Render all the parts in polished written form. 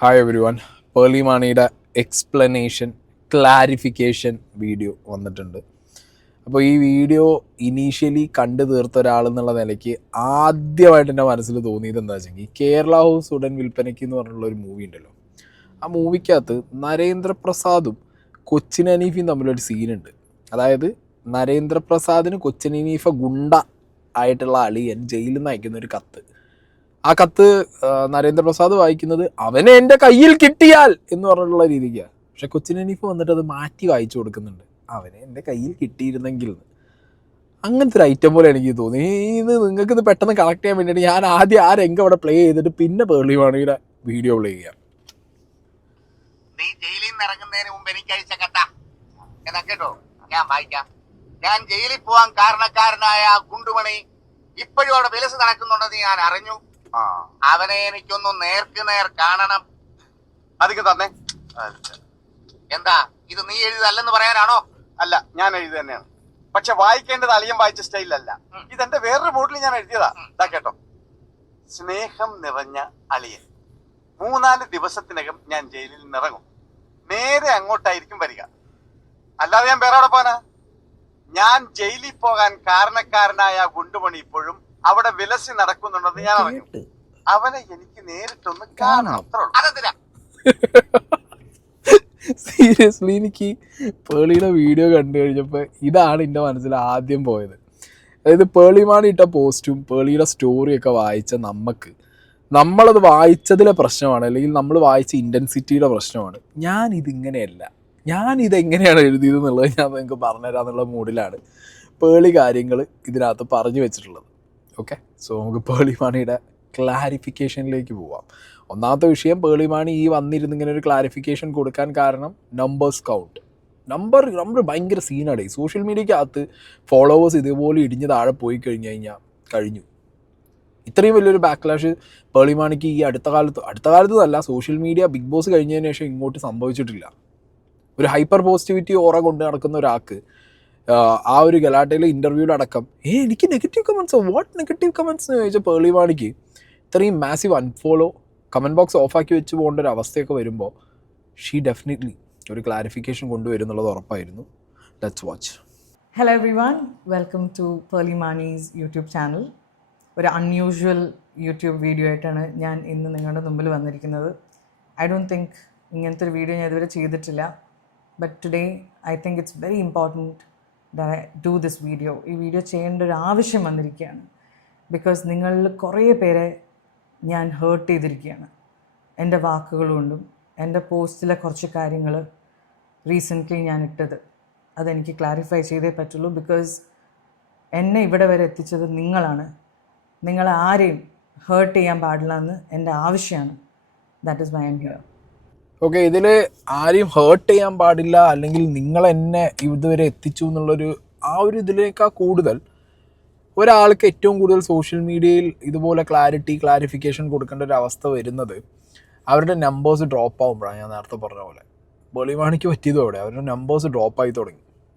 Hi every one. Pearle മാണിയുടെ explanation clarification video വന്നിട്ടുണ്ട്. അപ്പോൾ ഈ വീഡിയോ ഇനീഷ്യലി കണ്ടു തീർത്ത ഒരാളെന്നുള്ള നിലയ്ക്ക് ആദ്യമായിട്ട് എൻ്റെ മനസ്സിൽ തോന്നിയത് എന്താ വെച്ചെങ്കിൽ കേരള ഹൗസ് ഉടൻ വിൽപ്പനയ്ക്ക് എന്ന് പറഞ്ഞുള്ള ഒരു മൂവി ഉണ്ടല്ലോ. ആ മൂവിക്കകത്ത് നരേന്ദ്രപ്രസാദും കൊച്ചിൻ ഹനീഫയും തമ്മിലൊരു സീനുണ്ട്. അതായത് നരേന്ദ്രപ്രസാദിന് കൊച്ചിൻ ഹനീഫ ഗുണ്ട ആയിട്ടുള്ള അളിയൻ ജയിലിൽ നിന്ന് അയക്കുന്ന ഒരു കത്ത്. ആ കത്ത് നരേന്ദ്രപ്രസാദ് വായിക്കുന്നത് അവനെ എൻ്റെ കയ്യിൽ കിട്ടിയാൽ എന്ന് പറഞ്ഞിട്ടുള്ള രീതിക്കാണ്. പക്ഷെ കൊച്ചിൻ ഹനീഫ് വന്നിട്ട് അത് മാറ്റി വായിച്ചു കൊടുക്കുന്നുണ്ട്, അവനെ എൻ്റെ കയ്യിൽ കിട്ടിയിരുന്നെങ്കിൽ. അങ്ങനത്തെ ഒരു ഐറ്റം പോലെ എനിക്ക് തോന്നി. ഇത് നിങ്ങൾക്ക് ഇത് പെട്ടെന്ന് കണക്ട് ചെയ്യാൻ വേണ്ടിയിട്ട് ഞാൻ ആദ്യം ആ രംഗം അവിടെ പ്ലേ ചെയ്തിട്ട് പിന്നെ പേർലി മാണിയുടെ വീഡിയോ പ്ലേ ചെയ്യാം. നീ ജയിലിൽ നിന്ന് ഇറങ്ങുന്നതിന് മുമ്പ് എനിക്ക് അയച്ച കഥ എന്നാ കേട്ടോ, ഞാൻ വായിക്കാം. ഞാൻ ജയിലിൽ പോവാൻ കാരണക്കാരനായ ഗുണ്ടുമണി ഇപ്പോഴും അവിടെ വിലസ് നടക്കുന്നുണ്ടെന്ന് ഞാൻ അറിഞ്ഞു. അവനെ എനിക്കൊന്ന് നേർക്ക് നേർ കാണണം. അധികം തന്നെ. എന്താ ഇത് നീ എഴുതല്ലെന്ന് പറയാനാണോ? അല്ല, ഞാൻ എഴുതി തന്നെയാണ്. പക്ഷെ വായിക്കേണ്ടത് അളിയൻ വായിച്ച സ്റ്റൈലല്ല. ഇതെന്റെ വേറൊരു മോഡിൽ ഞാൻ എഴുതിയതാ. ഇതാ കേട്ടോ. സ്നേഹം നിറഞ്ഞ അളിയൻ, 3-4 ദിവസത്തിനകം ഞാൻ ജയിലിൽ നിന്നിറങ്ങും. നേരെ അങ്ങോട്ടായിരിക്കും വരിക. അല്ലാതെ ഞാൻ വേറെ അവിടെ പോകാനാ? ഞാൻ ജയിലിൽ പോകാൻ കാരണക്കാരനായ ഗുണ്ടുമണി ഇപ്പോഴും അവിടെ വിലസി നടക്കുന്നുണ്ടെന്ന് ഞാൻ അറിഞ്ഞു. അവനെ എനിക്ക് നേരിട്ടൊന്ന് കാണണം. അതെന്തിനാ? സീരിയസ്ലി എനിക്ക് പേളിയുടെ വീഡിയോ കണ്ടു കഴിഞ്ഞപ്പോൾ ഇതാണ് എൻ്റെ മനസ്സിൽ ആദ്യം പോയത്. അതായത് പേളി മാണി ഇട്ട പോസ്റ്റും പേളിയുടെ സ്റ്റോറിയൊക്കെ വായിച്ച നമ്മളത് വായിച്ചതിലെ പ്രശ്നമാണ്, അല്ലെങ്കിൽ നമ്മൾ വായിച്ച ഇൻറ്റൻസിറ്റിയുടെ പ്രശ്നമാണ്. ഞാനിതെങ്ങനെയാണ് എഴുതിയത് എന്നുള്ളത് ഞാൻ നിങ്ങൾക്ക് പറഞ്ഞുതരാമെന്നുള്ള മൂഡിലാണ് പേളി കാര്യങ്ങൾ ഇതിനകത്ത് പറഞ്ഞു വെച്ചിട്ടുള്ളത്. ഓക്കെ, സോ നമുക്ക് പേർലി മാണിയുടെ ക്ലാരിഫിക്കേഷനിലേക്ക് പോവാം. ഒന്നാമത്തെ വിഷയം, പേർലി മാണി ഈ വന്നിരുന്ന് ഇങ്ങനെ ഒരു ക്ലാരിഫിക്കേഷൻ കൊടുക്കാൻ കാരണം നമ്പേഴ്സ് കൗണ്ട്. നമ്പർ ഭയങ്കര സീനാണ്. ഈ സോഷ്യൽ മീഡിയക്കകത്ത് ഫോളോവേഴ്സ് ഇതേപോലെ ഇടിഞ്ഞ് താഴെ പോയി കഴിഞ്ഞു. ഇത്രയും വലിയൊരു ബാക്ക്ലാഷ് പേർലി മാണിക്ക് ഈ അടുത്ത കാലത്ത് നല്ല സോഷ്യൽ മീഡിയ ബിഗ് ബോസ് കഴിഞ്ഞതിന് ശേഷം ഇങ്ങോട്ട് സംഭവിച്ചിട്ടില്ല. ഒരു ഹൈപ്പർ പോസിറ്റിവിറ്റി ഓറ കൊണ്ട് നടക്കുന്ന ഒരാൾക്ക് ആ ഒരു ഗലാട്ടയിലെ ഇൻ്റർവ്യൂവിലടക്കം എനിക്ക് negative comments, what negative comments എന്ന് ചോദിച്ചാൽ പേർലി മാണിക്ക് ഇത്രയും മാസീവ് അൺഫോളോ, കമൻറ്റ് ബോക്സ് ഓഫാക്കി വെച്ച് പോകേണ്ട ഒരു അവസ്ഥയൊക്കെ വരുമ്പോൾ ഷീ ഡെഫിനറ്റ്ലി ഒരു ക്ലാരിഫിക്കേഷൻ കൊണ്ടുവരുന്നുള്ളത് ഉറപ്പായിരുന്നു. Let's watch. Hello everyone, welcome to Pearly Mani's YouTube channel. ഒരു അൺയൂഷ്വൽ യൂട്യൂബ് വീഡിയോ ആയിട്ടാണ് ഞാൻ ഇന്ന് നിങ്ങളുടെ മുമ്പിൽ വന്നിരിക്കുന്നത്. ഐ ഡോണ്ട് തിങ്ക് ഇങ്ങനത്തെ ഒരു വീഡിയോ ഞാൻ ഇതുവരെ ചെയ്തിട്ടില്ല. But today I think it's very important that I do this video. ഈ വീഡിയോ ചെയ്യേണ്ട ഒരു ആവശ്യം വന്നിരിക്കുകയാണ്. ബിക്കോസ് നിങ്ങളിൽ കുറേ പേരെ ഞാൻ ഹേർട്ട് ചെയ്തിരിക്കുകയാണ് എൻ്റെ വാക്കുകൾ കൊണ്ടും. എൻ്റെ പോസ്റ്റിലെ കുറച്ച് കാര്യങ്ങൾ റീസെൻ്റ്ലി ഞാൻ ഇട്ടത് അതെനിക്ക് ക്ലാരിഫൈ ചെയ്തേ പറ്റുള്ളൂ. ബിക്കോസ് എന്നെ ഇവിടെ വരെ എത്തിച്ചത് നിങ്ങളാണ്. നിങ്ങളെ ആരെയും ഹേർട്ട് ചെയ്യാൻ പാടില്ല എന്ന് എൻ്റെ ആവശ്യമാണ്. That is my am here. Okay, ഇതിൽ ആരെയും ഹേർട്ട് ചെയ്യാൻ പാടില്ല അല്ലെങ്കിൽ നിങ്ങൾ എന്നെ ഇതുവരെ എത്തിച്ചു എന്നുള്ളൊരു ആ ഒരു ഇതിലേക്കാൾ കൂടുതൽ ഒരാൾക്ക് ഏറ്റവും കൂടുതൽ സോഷ്യൽ മീഡിയയിൽ ഇതുപോലെ ക്ലാരിഫിക്കേഷൻ കൊടുക്കേണ്ട ഒരു അവസ്ഥ വരുന്നത് അവരുടെ നമ്പേഴ്സ് ഡ്രോപ്പ് ആകുമ്പോഴാണ്. ഞാൻ നേരത്തെ പറഞ്ഞ പോലെ പേർലി മാണിക്ക് പറ്റിയതും അവിടെ അവരുടെ നമ്പേഴ്സ്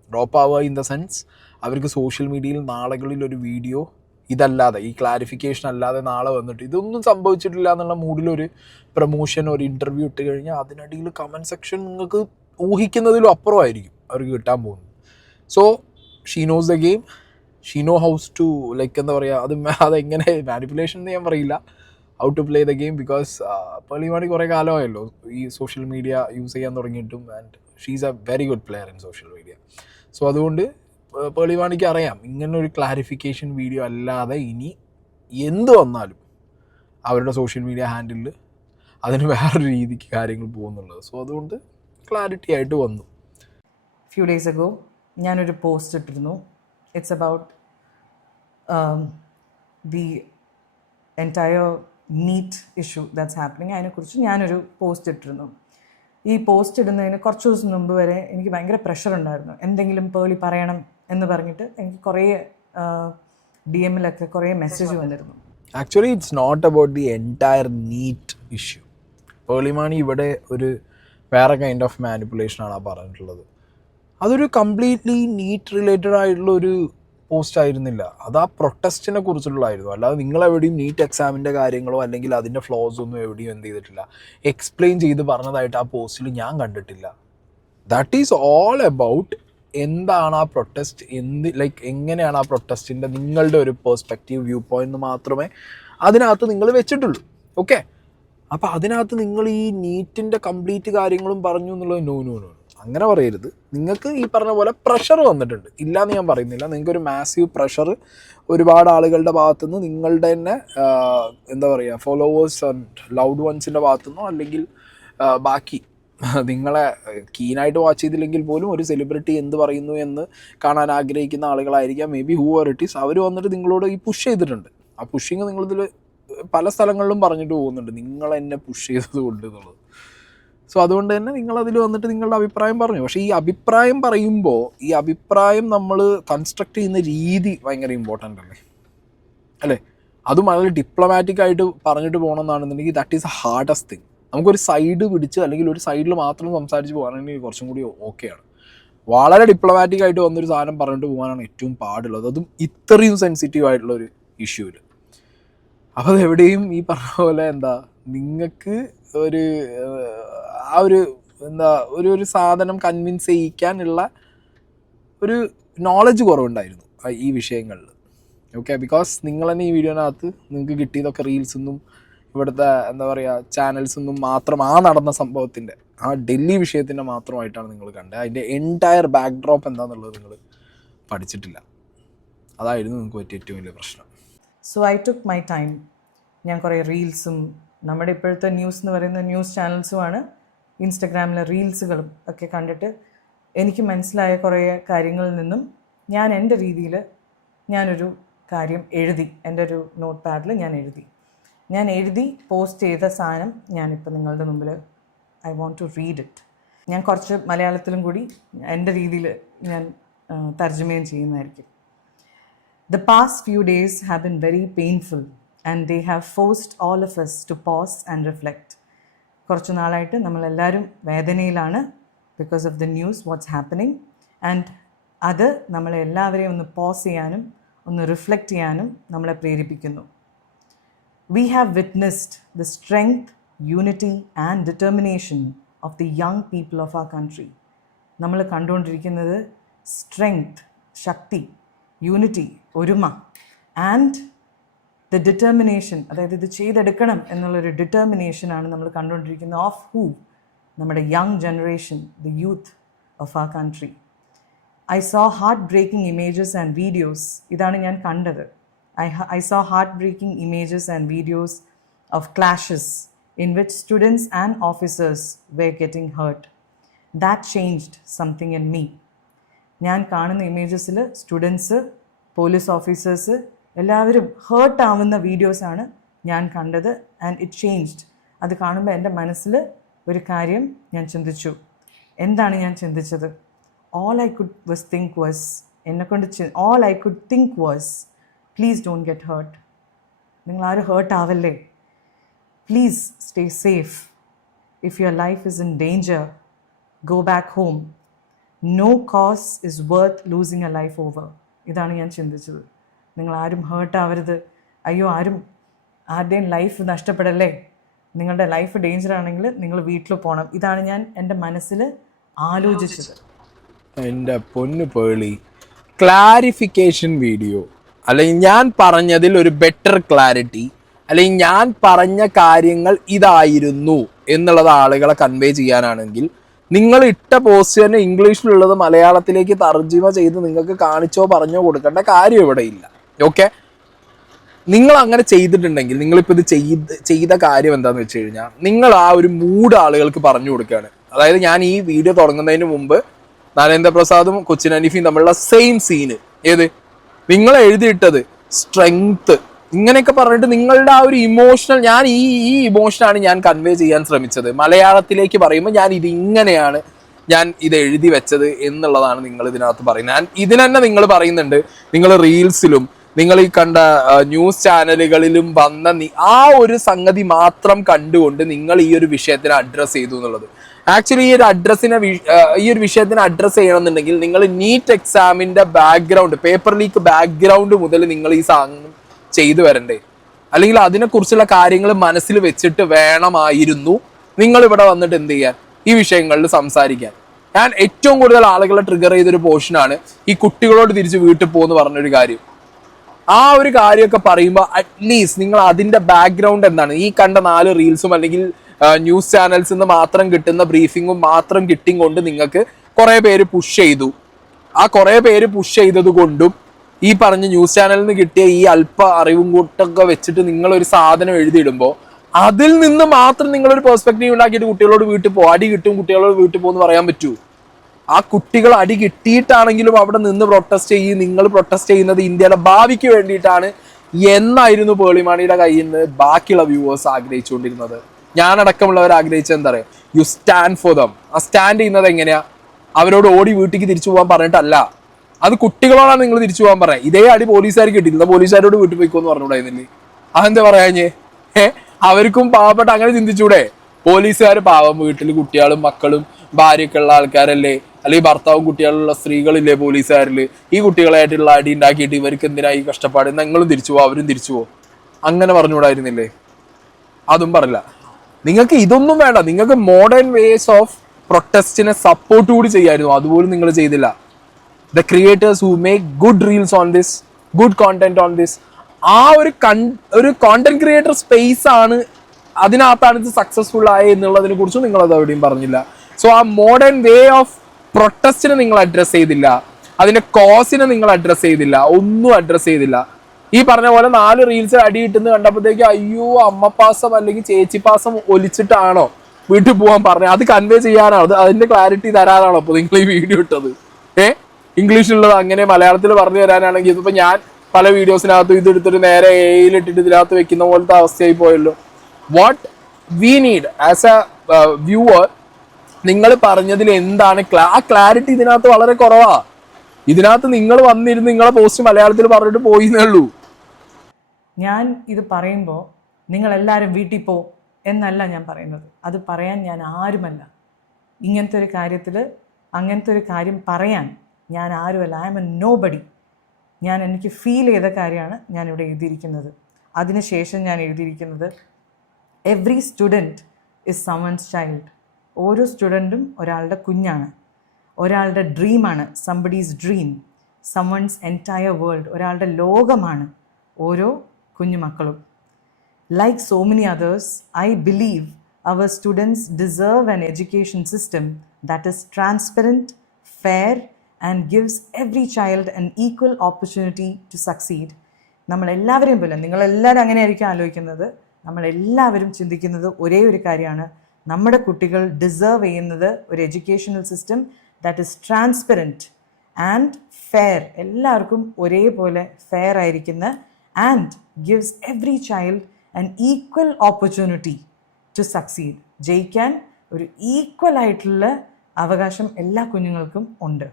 ഡ്രോപ്പ് ആവുക ഇൻ ദ സെൻസ് അവർക്ക് സോഷ്യൽ മീഡിയയിൽ നാളുകളിൽ ഒരു വീഡിയോ ഇതല്ലാതെ, ഈ ക്ലാരിഫിക്കേഷൻ അല്ലാതെ നാളെ വന്നിട്ട് ഇതൊന്നും സംഭവിച്ചിട്ടില്ല എന്നുള്ള മൂഡിലൊരു പ്രൊമോഷൻ, ഒരു ഇൻ്റർവ്യൂ ഇട്ട് കഴിഞ്ഞാൽ അതിനിടയിൽ കമൻറ്റ് സെക്ഷൻ നിങ്ങൾക്ക് ഊഹിക്കുന്നതിലും അപ്പുറമായിരിക്കും അവർക്ക് കിട്ടാൻ പോകുന്നത്. So she knows the game, she know how's to എന്താ പറയുക, അതെങ്ങനെ മാനിപ്പുലേഷൻ എന്ന് ഞാൻ പറയില്ല, how to play the game. Because Pearle Maaney കുറേ കാലമായല്ലോ ഈ സോഷ്യൽ മീഡിയ യൂസ് ചെയ്യാൻ തുടങ്ങിയിട്ടും, and she is a very good player in social media. So അതുകൊണ്ട് പേർലി മാണിക്ക് അറിയാം ഇങ്ങനൊരു ക്ലാരിഫിക്കേഷൻ വീഡിയോ അല്ലാതെ ഇനി എന്ത് വന്നാലും അവരുടെ സോഷ്യൽ മീഡിയ ഹാൻഡിലിൽ അതിന് വേറൊരു രീതിക്ക് കാര്യങ്ങൾ പോകുന്നുള്ളത്. സോ അതുകൊണ്ട് ക്ലാരിറ്റി ആയിട്ട് വന്നു. ഫ്യൂ ഡേയ്സ് അഗോ ഞാനൊരു പോസ്റ്റ് ഇട്ടിരുന്നു. It's about the entire NEET issue that's happening. അതിനെക്കുറിച്ച് ഞാനൊരു പോസ്റ്റ് ഇട്ടിരുന്നു. ഈ പോസ്റ്റ് ഇടുന്നതിന് കുറച്ച് ദിവസം മുമ്പ് വരെ എനിക്ക് ഭയങ്കര പ്രഷർ ഉണ്ടായിരുന്നു. എന്തെങ്കിലും പേർലി പറയണം എന്ന് പറഞ്ഞിട്ട് എനിക്ക് കുറേ DM-ലൊക്കെ കുറേ മെസ്സേജ് വന്നിരുന്നു. Actually it's not about the entire NEET issue. Purely മാണി ഇവിടെ ഒരു വേറെ കൈൻഡ് ഓഫ് മാനിപ്പുലേഷനാണ് പറഞ്ഞിട്ടുള്ളത്. അതൊരു കംപ്ലീറ്റ്ലി നീറ്റ് റിലേറ്റഡ് ആയിട്ടുള്ള ഒരു പോസ്റ്റ് ആയിരുന്നില്ല, അത് ആ പ്രൊട്ടസ്റ്റിനെ കുറിച്ചുള്ളതായിരുന്നു. അല്ലാതെ നിങ്ങളെവിടെയും നീറ്റ് എക്സാമിൻ്റെ കാര്യങ്ങളോ അല്ലെങ്കിൽ അതിൻ്റെ ഫ്ലോസ് ഒന്നും എവിടെയും എന്ത് ചെയ്തിട്ടില്ല, എക്സ്പ്ലെയിൻ ചെയ്ത് പറഞ്ഞതായിട്ട് ആ പോസ്റ്റിൽ ഞാൻ കണ്ടിട്ടില്ല. ദാറ്റ് ഈസ് ഓൾ അബൌട്ട് എന്താണ് ആ പ്രൊട്ടസ്റ്റ്, എങ്ങനെയാണ് ആ പ്രൊട്ടസ്റ്റിൻ്റെ നിങ്ങളുടെ ഒരു പെർസ്പെക്റ്റീവ് വ്യൂ പോയിന്റ് മാത്രമേ അതിനകത്ത് നിങ്ങൾ വെച്ചിട്ടുള്ളൂ. ഓക്കെ, അപ്പോൾ അതിനകത്ത് നിങ്ങൾ ഈ നീറ്റിൻ്റെ കംപ്ലീറ്റ് കാര്യങ്ങളും പറഞ്ഞു എന്നുള്ളത് നോ, അങ്ങനെ പറയരുത്. നിങ്ങൾക്ക് ഈ പറഞ്ഞ പോലെ പ്രഷർ വന്നിട്ടുണ്ട്, ഇല്ലയെന്ന് ഞാൻ പറയുന്നില്ല. നിങ്ങൾക്കൊരു മാസീവ് പ്രഷർ ഒരുപാട് ആളുകളുടെ ഭാഗത്തുനിന്ന്, നിങ്ങളുടെ തന്നെ എന്താ പറയുക ഫോളോവേഴ്സ് ആൻഡ് ലൗഡ് വൺസിൻ്റെ ഭാഗത്തുനിന്നോ അല്ലെങ്കിൽ ബാക്കി നിങ്ങളെ കീനായിട്ട് വാച്ച് ചെയ്തില്ലെങ്കിൽ പോലും ഒരു സെലിബ്രിറ്റി എന്ത് പറയുന്നു എന്ന് കാണാൻ ആഗ്രഹിക്കുന്ന ആളുകളായിരിക്കാം maybe who are it is. അവർ വന്നിട്ട് നിങ്ങളോട് ഈ പുഷ് ചെയ്തിട്ടുണ്ട്. ആ പുഷിങ് നിങ്ങളിതിൽ പല സ്ഥലങ്ങളിലും പറഞ്ഞിട്ട് പോകുന്നുണ്ട്, നിങ്ങൾ എന്നെ പുഷ് ചെയ്തത് കൊണ്ട് എന്നുള്ളത്. സോ അതുകൊണ്ട് തന്നെ നിങ്ങളതിൽ വന്നിട്ട് നിങ്ങളുടെ അഭിപ്രായം പറഞ്ഞു. പക്ഷേ ഈ അഭിപ്രായം പറയുമ്പോൾ ഈ അഭിപ്രായം നമ്മൾ കൺസ്ട്രക്ട് ചെയ്യുന്ന രീതി ഭയങ്കര ഇമ്പോർട്ടൻ്റ് അല്ലേ? അതും വളരെ ഡിപ്ലോമാറ്റിക് ആയിട്ട് പറഞ്ഞിട്ട് പോകണമെന്നാണെന്നുണ്ടെങ്കിൽ that is a hardest thing. നമുക്കൊരു സൈഡ് പിടിച്ച് അല്ലെങ്കിൽ ഒരു സൈഡിൽ മാത്രം സംസാരിച്ച് പോകാനാണെങ്കിൽ കുറച്ചും കൂടി ഓക്കെയാണ്. വളരെ ഡിപ്ലോമാറ്റിക് ആയിട്ട് വന്നൊരു സാധനം പറഞ്ഞിട്ട് പോകാനാണ് ഏറ്റവും പാടുള്ളത്, അതും ഇത്രയും സെൻസിറ്റീവ് ആയിട്ടുള്ളൊരു ഇഷ്യൂവിൽ. അപ്പോൾ അതെവിടെയും ഈ പറഞ്ഞ പോലെ നിങ്ങൾക്ക് ഒരു ആ ഒരു ഒരു സാധനം കൺവിൻസ് ചെയ്യിക്കാനുള്ള ഒരു നോളജ് കുറവുണ്ടായിരുന്നു ഈ വിഷയങ്ങളിൽ. ഓക്കെ, ബിക്കോസ് നിങ്ങൾ തന്നെ ഈ വീഡിയോനകത്ത് നിങ്ങൾക്ക് കിട്ടിയതൊക്കെ റീൽസൊന്നും ഇവിടുത്തെ ചാനൽസൊന്നും മാത്രം ആ നടന്ന സംഭവത്തിൻ്റെ ആ ഡൽഹി വിഷയത്തിൻ്റെ മാത്രമായിട്ടാണ് നിങ്ങൾ കണ്ടത്. അതിൻ്റെ എൻറ്റയർ ബാക്ക് ഡ്രോപ്പ് എന്താണെന്നുള്ളത് നിങ്ങൾ പഠിച്ചിട്ടില്ല. അതായിരുന്നു നിങ്ങൾക്ക് പറ്റിയ ഏറ്റവും വലിയ പ്രശ്നം. So I took my time. ഞാൻ കുറേ റീൽസും നമ്മുടെ ഇപ്പോഴത്തെ ന്യൂസ് എന്ന് പറയുന്ന ന്യൂസ് ചാനൽസുമാണ് ഇൻസ്റ്റഗ്രാമിലെ റീൽസുകളും ഒക്കെ കണ്ടിട്ട് എനിക്ക് മനസ്സിലായ കുറേ കാര്യങ്ങളിൽ നിന്നും ഞാൻ എൻ്റെ രീതിയിൽ ഞാനൊരു കാര്യം എഴുതി. എൻ്റെ ഒരു നോട്ട് പാഡിൽ ഞാൻ എഴുതി പോസ്റ്റ് ചെയ്ത സാധനം ഞാനിപ്പോൾ നിങ്ങളുടെ മുമ്പിൽ I want to read it. ഞാൻ കുറച്ച് മലയാളത്തിലും കൂടി എൻ്റെ രീതിയിൽ ഞാൻ തർജ്ജമയും ചെയ്യുന്നതായിരിക്കും. The past few days have been very painful and they have forced all of us to pause and reflect. കുറച്ച് നാളായിട്ട് നമ്മളെല്ലാവരും വേദനയിലാണ് because of the news what's happening. And അത് നമ്മളെല്ലാവരെയും ഒന്ന് പോസ് ചെയ്യാനും ഒന്ന് റിഫ്ലക്റ്റ് ചെയ്യാനും നമ്മളെ പ്രേരിപ്പിക്കുന്നു. We have witnessed the strength, unity and determination of the young people of our country. നമ്മൾ കണ്ടുകൊണ്ടിരിക്കുന്നത് സ്ട്രെങ്ത്, ശക്തി, യൂണിറ്റി, ഒരുമ ആൻഡ് ദ ഡിറ്റർമിനേഷൻ, അതായത് ഇത് ചെയ്തെടുക്കണം എന്നുള്ളൊരു ഡിറ്റർമിനേഷനാണ് നമ്മൾ കണ്ടുകൊണ്ടിരിക്കുന്നത്. Of who? നമ്മുടെ young generation, the youth of our country. I saw heart breaking images and videos. ഇതാണ് ഞാൻ കണ്ടത്. I saw heartbreaking images and videos of clashes in which students and officers were getting hurt. That changed something in me. ഞാൻ കാണുന്ന ഇമേജസിൽ students, police officers എല്ലാവരും heart ആവുന്ന വീഡിയോസാണ് ഞാൻ കണ്ടത്. And it changed. അത് കാണുമ്പോൾ എൻ്റെ മനസ്സിൽ ഒരു കാര്യം ഞാൻ ചിന്തിച്ചു. എന്താണ് ഞാൻ ചിന്തിച്ചത്? all I could think was please don't get hurt. നിങ്ങൾ ആരും ഹേർട്ട് ആവല്ലേ. Please stay safe. If your life is in danger, go back home. No cause is worth losing a life over. ഇതാണ് ഞാൻ ചിന്തിച്ചത്. നിങ്ങൾ ആരും ഹേർട്ട് ആവരുത്. അയ്യോ, ആരുടെയും ലൈഫ് നഷ്ടപ്പെടല്ലേ. നിങ്ങളുടെ ലൈഫ് ഡേഞ്ചർ ആണെങ്കിൽ നിങ്ങൾ വീട്ടിൽ പോകണം. ഇതാണ് ഞാൻ എൻ്റെ മനസ്സിൽ ആലോചിച്ചത്. എൻ്റെ പൊന്നു പേളി, ക്ലാരിഫിക്കേഷൻ വീഡിയോ അല്ലെങ്കിൽ ഞാൻ പറഞ്ഞതിൽ ഒരു ബെറ്റർ ക്ലാരിറ്റി അല്ലെങ്കിൽ ഞാൻ പറഞ്ഞ കാര്യങ്ങൾ ഇതായിരുന്നു എന്നുള്ളത് ആളുകളെ കൺവേ ചെയ്യാനാണെങ്കിൽ നിങ്ങൾ ഇട്ട പോസ്റ്റ് തന്നെ ഇംഗ്ലീഷിലുള്ളത് മലയാളത്തിലേക്ക് തർജ്ജിമ ചെയ്ത് നിങ്ങൾക്ക് കാണിച്ചോ പറഞ്ഞോ കൊടുക്കേണ്ട കാര്യം ഇവിടെ ഇല്ല. ഓക്കെ, നിങ്ങൾ അങ്ങനെ ചെയ്തിട്ടുണ്ടെങ്കിൽ നിങ്ങളിപ്പോൾ ഇത് ചെയ്ത കാര്യം എന്താണെന്ന് വെച്ച് കഴിഞ്ഞാൽ നിങ്ങൾ ആ ഒരു മൂഡ് ആളുകൾക്ക് പറഞ്ഞു കൊടുക്കുകയാണ്. അതായത് ഞാൻ ഈ വീഡിയോ തുടങ്ങുന്നതിന് മുമ്പ് നരേന്ദ്രപ്രസാദും കൊച്ചിൻ ഹനീഫയും തമ്മിലുള്ള സെയിം സീന്, ഏത് നിങ്ങൾ എഴുതിയിട്ടത് സ്ട്രെങ്ത് ഇങ്ങനെയൊക്കെ പറഞ്ഞിട്ട് നിങ്ങളുടെ ആ ഒരു ഇമോഷണൽ, ഞാൻ ഈ ഇമോഷനാണ് ഞാൻ കൺവേ ചെയ്യാൻ ശ്രമിച്ചത്. മലയാളത്തിലേക്ക് പറയുമ്പോൾ ഞാൻ ഇങ്ങനെയാണ് ഞാൻ ഇത് എഴുതി വെച്ചത് എന്നുള്ളതാണ് നിങ്ങൾ ഇതിനകത്ത് പറയുന്നത്. ഇതിന് തന്നെ നിങ്ങൾ പറയുന്നുണ്ട്, നിങ്ങൾ റീൽസിലും നിങ്ങൾ ഈ കണ്ട ന്യൂസ് ചാനലുകളിലും വന്ന ആ ഒരു സംഗതി മാത്രം കണ്ടുകൊണ്ട് നിങ്ങൾ ഈ ഒരു വിഷയത്തിനെ അഡ്രസ്സ് ചെയ്തു എന്നുള്ളത്. ആക്ച്വലി ഈ ഒരു വിഷയത്തിനെ അഡ്രസ്സ് ചെയ്യണമെന്നുണ്ടെങ്കിൽ നിങ്ങൾ നീറ്റ് എക്സാമിന്റെ ബാക്ക്ഗ്രൗണ്ട്, പേപ്പർ ലീക്ക് ബാക്ക്ഗ്രൗണ്ട് മുതൽ നിങ്ങൾ ഈ സാധനം ചെയ്തു വരണ്ടേ. അല്ലെങ്കിൽ അതിനെക്കുറിച്ചുള്ള കാര്യങ്ങൾ മനസ്സിൽ വെച്ചിട്ട് വേണമായിരുന്നു നിങ്ങൾ ഇവിടെ വന്നിട്ട് എന്ത് ചെയ്യാൻ, ഈ വിഷയങ്ങളിൽ സംസാരിക്കാൻ. ഞാൻ ഏറ്റവും കൂടുതൽ ആളുകളെ ട്രിഗർ ചെയ്തൊരു പോർഷനാണ് ഈ കുട്ടികളോട് തിരിച്ച് വീട്ടിൽ പോകുമെന്ന് പറഞ്ഞൊരു കാര്യം. ആ ഒരു കാര്യമൊക്കെ പറയുമ്പോൾ അറ്റ്ലീസ്റ്റ് നിങ്ങൾ അതിന്റെ ബാക്ക്ഗ്രൗണ്ട് എന്താണ്, ഈ കണ്ട 4 റീൽസും അല്ലെങ്കിൽ ന്യൂസ് ചാനൽസിൽ നിന്ന് മാത്രം കിട്ടുന്ന ബ്രീഫിങ്ങും മാത്രം കിട്ടിയും കൊണ്ട് നിങ്ങൾക്ക് കുറെ പേര് പുഷ് ചെയ്തു. ആ കുറെ പേര് പുഷ് ചെയ്തത് കൊണ്ടും ഈ പറഞ്ഞ ന്യൂസ് ചാനലിൽ നിന്ന് കിട്ടിയ ഈ അല്പ അറിവും കൂട്ടൊക്കെ വെച്ചിട്ട് നിങ്ങളൊരു സാധനം എഴുതിയിടുമ്പോൾ അതിൽ നിന്ന് മാത്രം നിങ്ങളൊരു പെർസ്പെക്റ്റീവ് ഉണ്ടാക്കിയിട്ട് കുട്ടികളോട് വീട്ടിൽ പോകും, അടി കിട്ടും കുട്ടികളോട് വീട്ടിൽ പോകുമെന്ന് പറയാൻ പറ്റൂ? ആ കുട്ടികൾ അടി കിട്ടിയിട്ടാണെങ്കിലും അവിടെ നിന്ന് പ്രൊട്ടസ്റ്റ് ചെയ്യും. നിങ്ങൾ പ്രൊട്ടസ്റ്റ് ചെയ്യുന്നത് ഇന്ത്യയുടെ ഭാവിക്ക് വേണ്ടിയിട്ടാണ് എന്നായിരുന്നു പേളിമാണിയുടെ കയ്യിൽ നിന്ന് ബാക്കിയുള്ള വ്യൂവേഴ്സ് ആഗ്രഹിച്ചുകൊണ്ടിരുന്നത്. ഞാനടക്കമുള്ളവർ ആഗ്രഹിച്ചത് എന്താ പറയുക, യു സ്റ്റാൻഡ് ഫോർ ദം. ആ സ്റ്റാൻഡ് ചെയ്യുന്നത് എങ്ങനെയാ? അവരോട് ഓടി വീട്ടിലേക്ക് തിരിച്ചു പോകാൻ പറഞ്ഞിട്ടല്ല, അത് കുട്ടികളോടാണ് നിങ്ങൾ തിരിച്ചു പോകാൻ പറയാം. ഇതേ അടി പോലീസുകാർക്ക് കിട്ടിയില്ല, പോലീസുകാരോട് വീട്ടിൽ പോയിക്കോന്ന് പറഞ്ഞുകൂടായിരുന്നില്ലേ? അതെന്താ പറയാഞ്ഞേ? അവർക്കും പാവപ്പെട്ട അങ്ങനെ ചിന്തിച്ചൂടെ? പോലീസുകാർ പാവം, വീട്ടിൽ കുട്ടികളും മക്കളും ഭാര്യയൊക്കെ ഉള്ള ആൾക്കാരല്ലേ, അല്ലെങ്കിൽ ഭർത്താവും കുട്ടികളുള്ള സ്ത്രീകളില്ലേ പോലീസുകാരില്? ഈ കുട്ടികളായിട്ടുള്ള അടി ഉണ്ടാക്കിയിട്ട് ഇവർക്ക് എന്തിനാ ഈ കഷ്ടപ്പാട്? നിങ്ങളും തിരിച്ചു പോകും അവരും തിരിച്ചു പോകും, അങ്ങനെ പറഞ്ഞുകൂടായിരുന്നില്ലേ? അതും പറഞ്ഞില്ല. നിങ്ങൾക്ക് ഇതൊന്നും വേണ്ട, നിങ്ങൾക്ക് മോഡേൺ വേസ് ഓഫ് പ്രൊട്ടസ്റ്റിനെ സപ്പോർട്ട് കൂടി ചെയ്യായിരുന്നു, അതുപോലും നിങ്ങൾ ചെയ്തില്ല. The creators who make good reels on this, good content on this, ആ ഒരു കോണ്ടന്റ് ക്രിയേറ്റർ സ്പേസ് ആണ്, അതിനകത്താണ് ഇത് സക്സസ്ഫുൾ ആയത് എന്നുള്ളതിനെ കുറിച്ചും നിങ്ങൾ അത് എവിടെയും പറഞ്ഞില്ല. സോ ആ മോഡേൺ വേ ഓഫ് പ്രൊട്ടസ്റ്റിനെ നിങ്ങൾ അഡ്രസ് ചെയ്തില്ല, അതിന്റെ കോസിനെ നിങ്ങൾ അഡ്രസ് ചെയ്തില്ല, ഒന്നും അഡ്രസ് ചെയ്തില്ല. ഈ പറഞ്ഞ പോലെ 4 റീൽസ് അടി കിട്ടുന്ന കണ്ടപ്പോഴത്തേക്ക് അയ്യോ അമ്മപ്പാസം അല്ലെങ്കിൽ ചേച്ചിപ്പാസം ഒലിച്ചിട്ടാണോ വീട്ടിൽ പോകാൻ പറഞ്ഞത്? അത് കൺവേ ചെയ്യാനാണോ, അതിന്റെ ക്ലാരിറ്റി തരാനാണോ അപ്പോൾ നിങ്ങൾ ഈ വീഡിയോ ഇട്ടത്? ഇംഗ്ലീഷിലുള്ളത് അങ്ങനെ മലയാളത്തിൽ പറഞ്ഞു തരാനാണെങ്കിൽ ഇതിപ്പോ ഞാൻ പല വീഡിയോസിനകത്തും ഇത് എടുത്തിട്ട് നേരെ എയിലിട്ടിട്ട് ഇതിനകത്ത് വെക്കുന്ന പോലത്തെ അവസ്ഥയായി പോയല്ലോ. What we need as A viewer, നിങ്ങൾ പറഞ്ഞതിൽ എന്താണ് ആ ക്ലാരിറ്റി ഇതിനകത്ത് വളരെ കുറവാ. ഇതിനകത്ത് നിങ്ങൾ വന്നിരുന്ന് നിങ്ങളെ പോസ്റ്റ് മലയാളത്തിൽ പറഞ്ഞിട്ട് പോയിന്നേ ഉള്ളൂ. ഞാൻ ഇത് പറയുമ്പോൾ നിങ്ങളെല്ലാവരും വീട്ടിൽ പോ എന്നല്ല ഞാൻ പറയുന്നത്. അത് പറയാൻ ഞാൻ ആരുമല്ല. ഇങ്ങനത്തെ ഒരു കാര്യത്തിൽ അങ്ങനത്തെ ഒരു കാര്യം പറയാൻ ഞാൻ ആരുമല്ല. I M a nobody. എനിക്ക് ഫീൽ ചെയ്ത കാര്യമാണ് ഞാനിവിടെ എഴുതിയിരിക്കുന്നത്. അതിനുശേഷം ഞാൻ എഴുതിയിരിക്കുന്നത് every student is someone's child. ഓരോ സ്റ്റുഡൻറ്റും ഒരാളുടെ കുഞ്ഞാണ്, ഒരാളുടെ ഡ്രീമാണ്, somebody's dream, someone's entire world, ഒരാളുടെ ലോകമാണ് ഓരോ കുഞ്ഞുമക്കളും. Like so many others, I believe our students deserve an education system that is transparent, fair and gives every child an equal opportunity to succeed. നമ്മളെല്ലാവരെയും പോലെ, നിങ്ങളെല്ലാവരും അങ്ങനെയായിരിക്കും ആലോചിക്കുന്നത്, നമ്മളെല്ലാവരും ചിന്തിക്കുന്നത് ഒരേ ഒരു കാര്യമാണ്, നമ്മുടെ കുട്ടികൾ ഡിസേർവ് ചെയ്യുന്നത് ഒരു educational system that is transparent and fair, എല്ലാവർക്കും ഒരേപോലെ ഫെയർ ആയിരിക്കുന്ന, and gives every child an equal opportunity to succeed. ജയിക്കാൻ ഒരു ഈക്വൽ ആയിട്ടുള്ള അവകാശം എല്ലാ കുഞ്ഞുങ്ങൾക്കും ഉണ്ട്.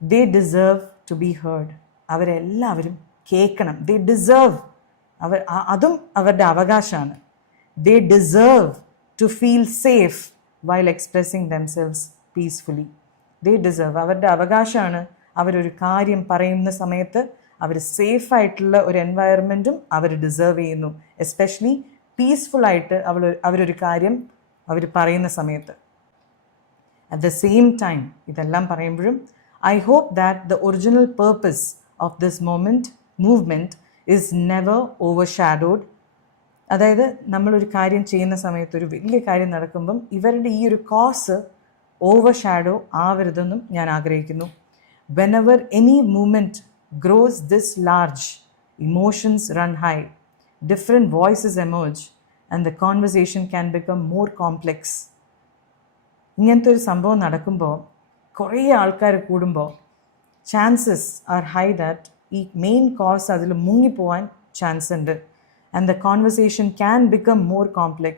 They deserve to be heard. അവരെല്ലാവരും കേൾക്കണം. ദേ ഡിസേർവ്, അതും അവരുടെ അവകാശമാണ്. They deserve to feel safe while expressing themselves peacefully. They deserve, അവരുടെ അവകാശമാണ്. അവരൊരു കാര്യം പറയുന്ന സമയത്ത് അവർ സേഫായിട്ടുള്ള ഒരു എൻവയറമെൻറ്റും അവർ ഡിസേർവ് ചെയ്യുന്നു, എസ്പെഷ്യലി പീസ്ഫുള്ളായിട്ട് അവരൊരു കാര്യം അവർ പറയുന്ന സമയത്ത്. അറ്റ് ദ സെയിം ടൈം, ഇതെല്ലാം പറയുമ്പോഴും I hope that the original purpose of this movement is never overshadowed. അതായത് നമ്മളൊരു കാര്യം ചെയ്യുന്ന സമയത്ത്, ഒരു വലിയ കാര്യം നടക്കുമ്പം ഇവരുടെ ഈ ഒരു കോസ് ഓവർഷാഡോ ആവരുതെന്നും ഞാൻ ആഗ്രഹിക്കുന്നു. Whenever any movement grows this large, emotions run high, different voices emerge, and the conversation can become more complex. ഇങ്ങനത്തെ ഒരു സംഭവം നടക്കുമ്പോൾ, കുറേ ആൾക്കാർ കൂടുമ്പോൾ, ചാൻസസ് ആർ ഹൈ ദാറ്റ് ഈ മെയിൻ കോസ് അതിൽ മുങ്ങിപ്പോവാൻ ചാൻസ് ഉണ്ട്. And the conversation can become more complex.